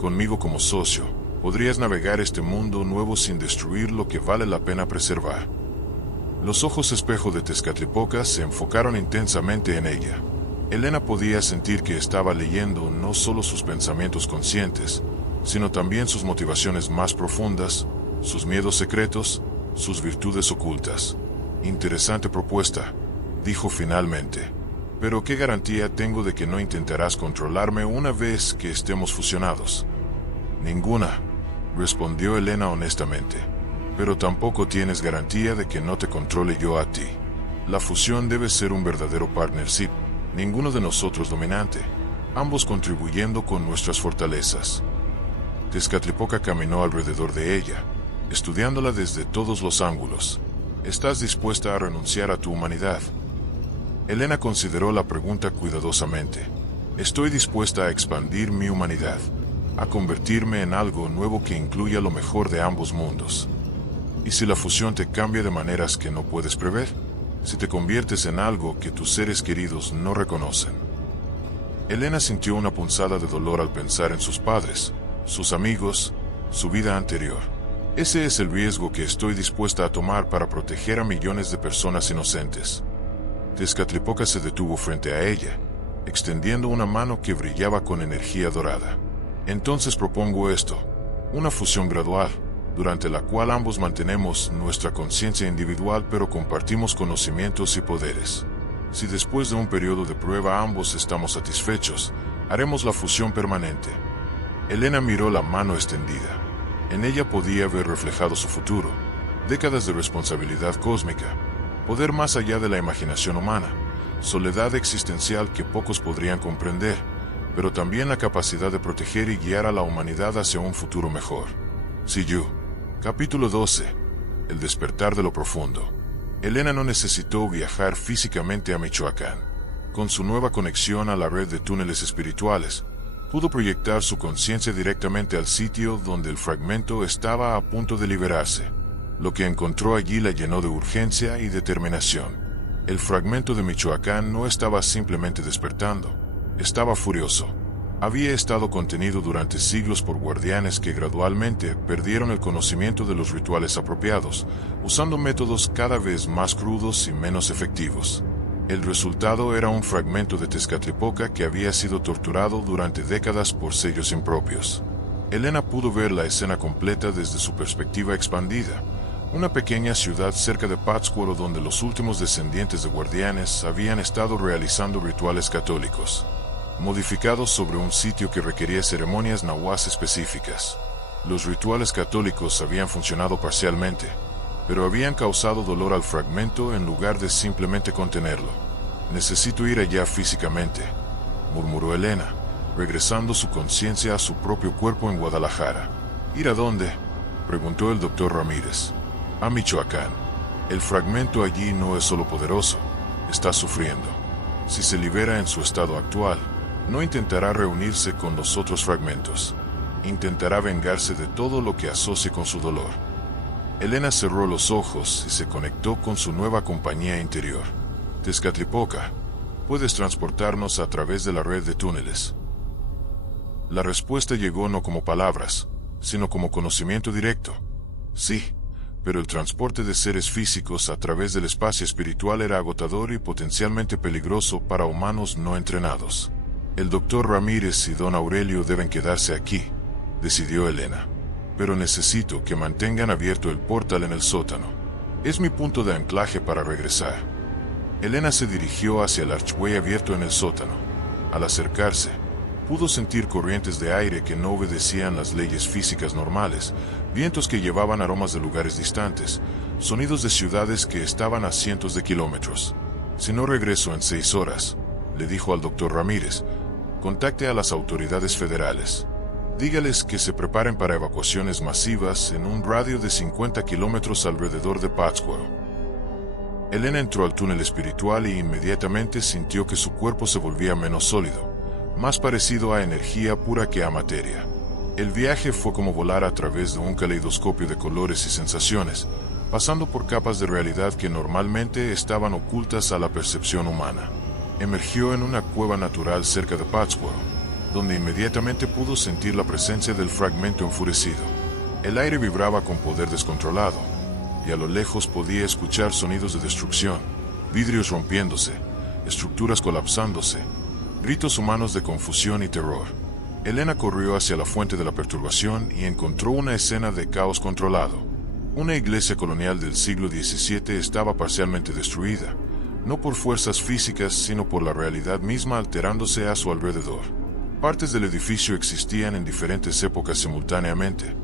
Conmigo como socio, podrías navegar este mundo nuevo sin destruir lo que vale la pena preservar. Los ojos espejo de Tezcatlipoca se enfocaron intensamente en ella. Elena podía sentir que estaba leyendo no solo sus pensamientos conscientes, sino también sus motivaciones más profundas, sus miedos secretos, sus virtudes ocultas. Interesante propuesta, dijo finalmente. Pero ¿qué garantía tengo de que no intentarás controlarme una vez que estemos fusionados? Ninguna, respondió Elena honestamente. Pero tampoco tienes garantía de que no te controle yo a ti. La fusión debe ser un verdadero partnership, ninguno de nosotros dominante, ambos contribuyendo con nuestras fortalezas. Tezcatlipoca caminó alrededor de ella, estudiándola desde todos los ángulos. ¿Estás dispuesta a renunciar a tu humanidad? Elena consideró la pregunta cuidadosamente. Estoy dispuesta a expandir mi humanidad, a convertirme en algo nuevo que incluya lo mejor de ambos mundos. ¿Y si la fusión te cambia de maneras que no puedes prever? Si te conviertes en algo que tus seres queridos no reconocen. Elena sintió una punzada de dolor al pensar en sus padres, sus amigos, su vida anterior. Ese es el riesgo que estoy dispuesta a tomar para proteger a millones de personas inocentes. Tezcatlipoca se detuvo frente a ella, extendiendo una mano que brillaba con energía dorada. Entonces propongo esto, una fusión gradual, durante la cual ambos mantenemos nuestra conciencia individual pero compartimos conocimientos y poderes. Si después de un periodo de prueba ambos estamos satisfechos, haremos la fusión permanente. Elena miró la mano extendida. En ella podía ver reflejado su futuro, décadas de responsabilidad cósmica, poder más allá de la imaginación humana, soledad existencial que pocos podrían comprender, pero también la capacidad de proteger y guiar a la humanidad hacia un futuro mejor. Siyu. Capítulo 12. El despertar de lo profundo. Elena no necesitó viajar físicamente a Michoacán. Con su nueva conexión a la red de túneles espirituales, pudo proyectar su conciencia directamente al sitio donde el fragmento estaba a punto de liberarse. Lo que encontró allí la llenó de urgencia y determinación. El fragmento de Michoacán no estaba simplemente despertando, estaba furioso. Había estado contenido durante siglos por guardianes que gradualmente perdieron el conocimiento de los rituales apropiados, usando métodos cada vez más crudos y menos efectivos. El resultado era un fragmento de Tezcatlipoca que había sido torturado durante décadas por sellos impropios. Elena pudo ver la escena completa desde su perspectiva expandida, una pequeña ciudad cerca de Pátzcuaro donde los últimos descendientes de guardianes habían estado realizando rituales católicos, modificados sobre un sitio que requería ceremonias nahuas específicas. Los rituales católicos habían funcionado parcialmente, pero habían causado dolor al fragmento en lugar de simplemente contenerlo. Necesito ir allá físicamente, murmuró Elena, regresando su conciencia a su propio cuerpo en Guadalajara. ¿Ir a dónde?, preguntó el doctor Ramírez. A Michoacán. El fragmento allí no es solo poderoso, está sufriendo. Si se libera en su estado actual, no intentará reunirse con los otros fragmentos. Intentará vengarse de todo lo que asocie con su dolor. Elena cerró los ojos y se conectó con su nueva compañía interior. Tezcatlipoca, ¿puedes transportarnos a través de la red de túneles? La respuesta llegó no como palabras, sino como conocimiento directo. Sí, pero el transporte de seres físicos a través del espacio espiritual era agotador y potencialmente peligroso para humanos no entrenados. El doctor Ramírez y don Aurelio deben quedarse aquí, decidió Elena. Pero necesito que mantengan abierto el portal en el sótano. Es mi punto de anclaje para regresar. Elena se dirigió hacia el archway abierto en el sótano. Al acercarse, pudo sentir corrientes de aire que no obedecían las leyes físicas normales, vientos que llevaban aromas de lugares distantes, sonidos de ciudades que estaban a cientos de kilómetros. Si no regreso en 6 horas, le dijo al doctor Ramírez, contacte a las autoridades federales. Dígales que se preparen para evacuaciones masivas en un radio de 50 kilómetros alrededor de Pátzcuaro. Elena entró al túnel espiritual e inmediatamente sintió que su cuerpo se volvía menos sólido, más parecido a energía pura que a materia. El viaje fue como volar a través de un caleidoscopio de colores y sensaciones, pasando por capas de realidad que normalmente estaban ocultas a la percepción humana. Emergió en una cueva natural cerca de Pátzcuaro, donde inmediatamente pudo sentir la presencia del fragmento enfurecido. El aire vibraba con poder descontrolado, y a lo lejos podía escuchar sonidos de destrucción, vidrios rompiéndose, estructuras colapsándose, gritos humanos de confusión y terror. Elena corrió hacia la fuente de la perturbación y encontró una escena de caos controlado. Una iglesia colonial del siglo XVII estaba parcialmente destruida, no por fuerzas físicas, sino por la realidad misma alterándose a su alrededor. Partes del edificio existían en diferentes épocas simultáneamente.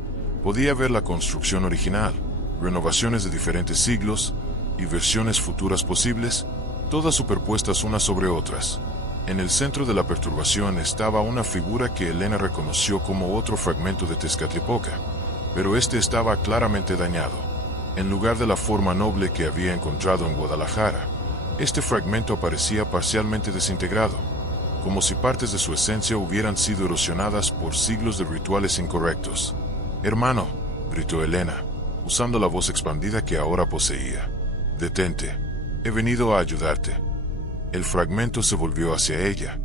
Podía ver la construcción original, renovaciones de diferentes siglos y versiones futuras posibles, todas superpuestas unas sobre otras. En el centro de la perturbación estaba una figura que Elena reconoció como otro fragmento de Tezcatlipoca, pero este estaba claramente dañado. En lugar de la forma noble que había encontrado en Guadalajara, este fragmento aparecía parcialmente desintegrado, como si partes de su esencia hubieran sido erosionadas por siglos de rituales incorrectos. «Hermano», gritó Elena, usando la voz expandida que ahora poseía. «Detente. He venido a ayudarte». El fragmento se volvió hacia ella,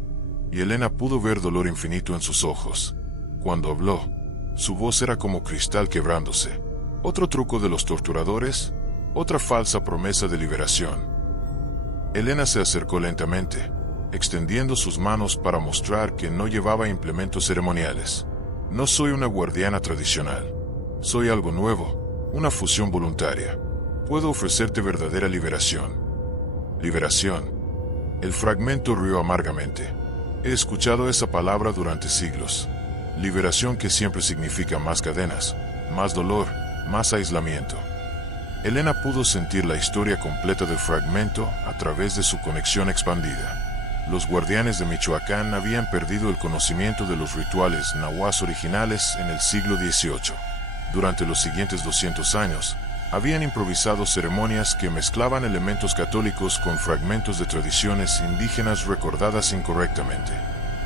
y Elena pudo ver dolor infinito en sus ojos. Cuando habló, su voz era como cristal quebrándose. ¿Otro truco de los torturadores? ¿Otra falsa promesa de liberación? Elena se acercó lentamente, extendiendo sus manos para mostrar que no llevaba implementos ceremoniales. «No soy una guardiana tradicional. Soy algo nuevo, una fusión voluntaria. Puedo ofrecerte verdadera liberación». «Liberación». El fragmento rió amargamente. «He escuchado esa palabra durante siglos. Liberación, que siempre significa más cadenas, más dolor, más aislamiento». Elena pudo sentir la historia completa del fragmento a través de su conexión expandida. Los guardianes de Michoacán habían perdido el conocimiento de los rituales nahuas originales en el siglo XVIII. Durante los siguientes 200 años, habían improvisado ceremonias que mezclaban elementos católicos con fragmentos de tradiciones indígenas recordadas incorrectamente.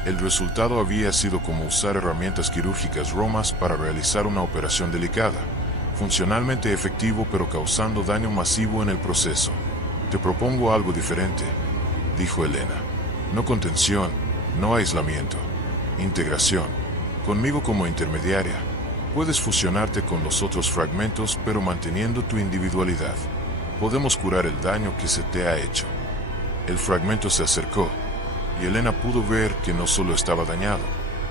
El resultado había sido como usar herramientas quirúrgicas romas para realizar una operación delicada, funcionalmente efectivo pero causando daño masivo en el proceso. «Te propongo algo diferente», dijo Elena. «No contención, no aislamiento. Integración. Conmigo como intermediaria. Puedes fusionarte con los otros fragmentos pero manteniendo tu individualidad. Podemos curar el daño que se te ha hecho». El fragmento se acercó, y Elena pudo ver que no solo estaba dañado,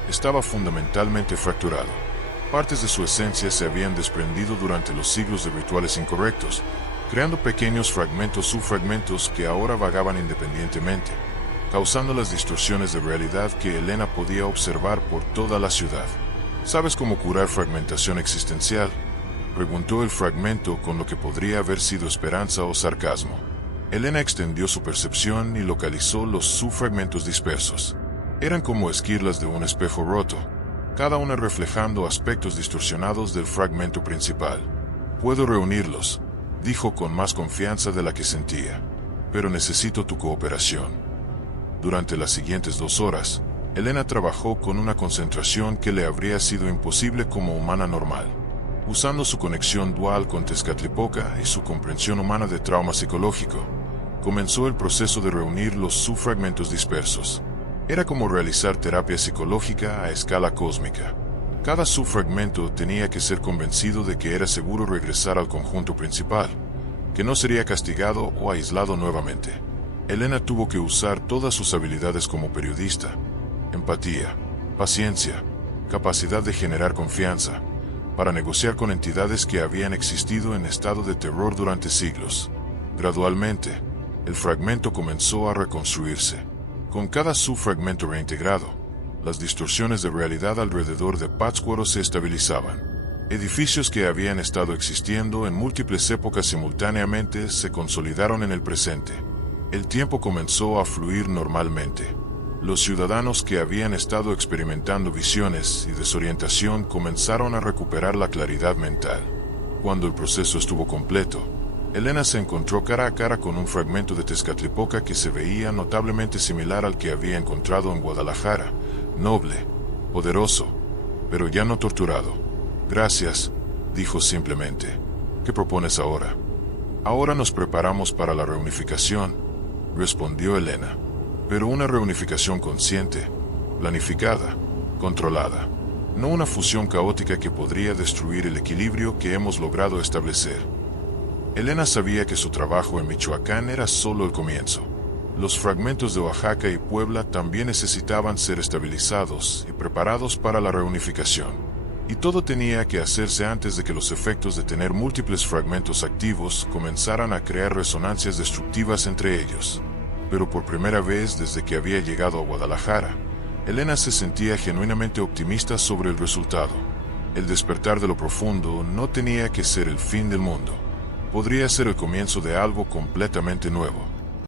estaba fundamentalmente fracturado. Partes de su esencia se habían desprendido durante los siglos de rituales incorrectos, creando pequeños fragmentos subfragmentos que ahora vagaban independientemente, causando las distorsiones de realidad que Elena podía observar por toda la ciudad. «¿Sabes cómo curar fragmentación existencial?», preguntó el fragmento con lo que podría haber sido esperanza o sarcasmo. Elena extendió su percepción y localizó los subfragmentos dispersos. Eran como esquirlas de un espejo roto, cada una reflejando aspectos distorsionados del fragmento principal. «Puedo reunirlos», dijo con más confianza de la que sentía, «pero necesito tu cooperación». Durante las siguientes 2 horas, Elena trabajó con una concentración que le habría sido imposible como humana normal. Usando su conexión dual con Tezcatlipoca y su comprensión humana de trauma psicológico, comenzó el proceso de reunir los subfragmentos dispersos. Era como realizar terapia psicológica a escala cósmica. Cada subfragmento tenía que ser convencido de que era seguro regresar al conjunto principal, que no sería castigado o aislado nuevamente. Elena tuvo que usar todas sus habilidades como periodista: empatía, paciencia, capacidad de generar confianza, para negociar con entidades que habían existido en estado de terror durante siglos. Gradualmente, el fragmento comenzó a reconstruirse. Con cada subfragmento reintegrado, las distorsiones de realidad alrededor de Pátzcuaro se estabilizaban. Edificios que habían estado existiendo en múltiples épocas simultáneamente se consolidaron en el presente. El tiempo comenzó a fluir normalmente. Los ciudadanos que habían estado experimentando visiones y desorientación comenzaron a recuperar la claridad mental. Cuando el proceso estuvo completo, Elena se encontró cara a cara con un fragmento de Tezcatlipoca que se veía notablemente similar al que había encontrado en Guadalajara: noble, poderoso, pero ya no torturado. Gracias, dijo simplemente. ¿Qué propones ahora? Ahora nos preparamos para la reunificación, respondió Elena. Pero una reunificación consciente, planificada, controlada. No una fusión caótica que podría destruir el equilibrio que hemos logrado establecer. Elena sabía que su trabajo en Michoacán era solo el comienzo. Los fragmentos de Oaxaca y Puebla también necesitaban ser estabilizados y preparados para la reunificación. Y todo tenía que hacerse antes de que los efectos de tener múltiples fragmentos activos comenzaran a crear resonancias destructivas entre ellos. Pero por primera vez desde que había llegado a Guadalajara, Elena se sentía genuinamente optimista sobre el resultado. El despertar de lo profundo no tenía que ser el fin del mundo. Podría ser el comienzo de algo completamente nuevo.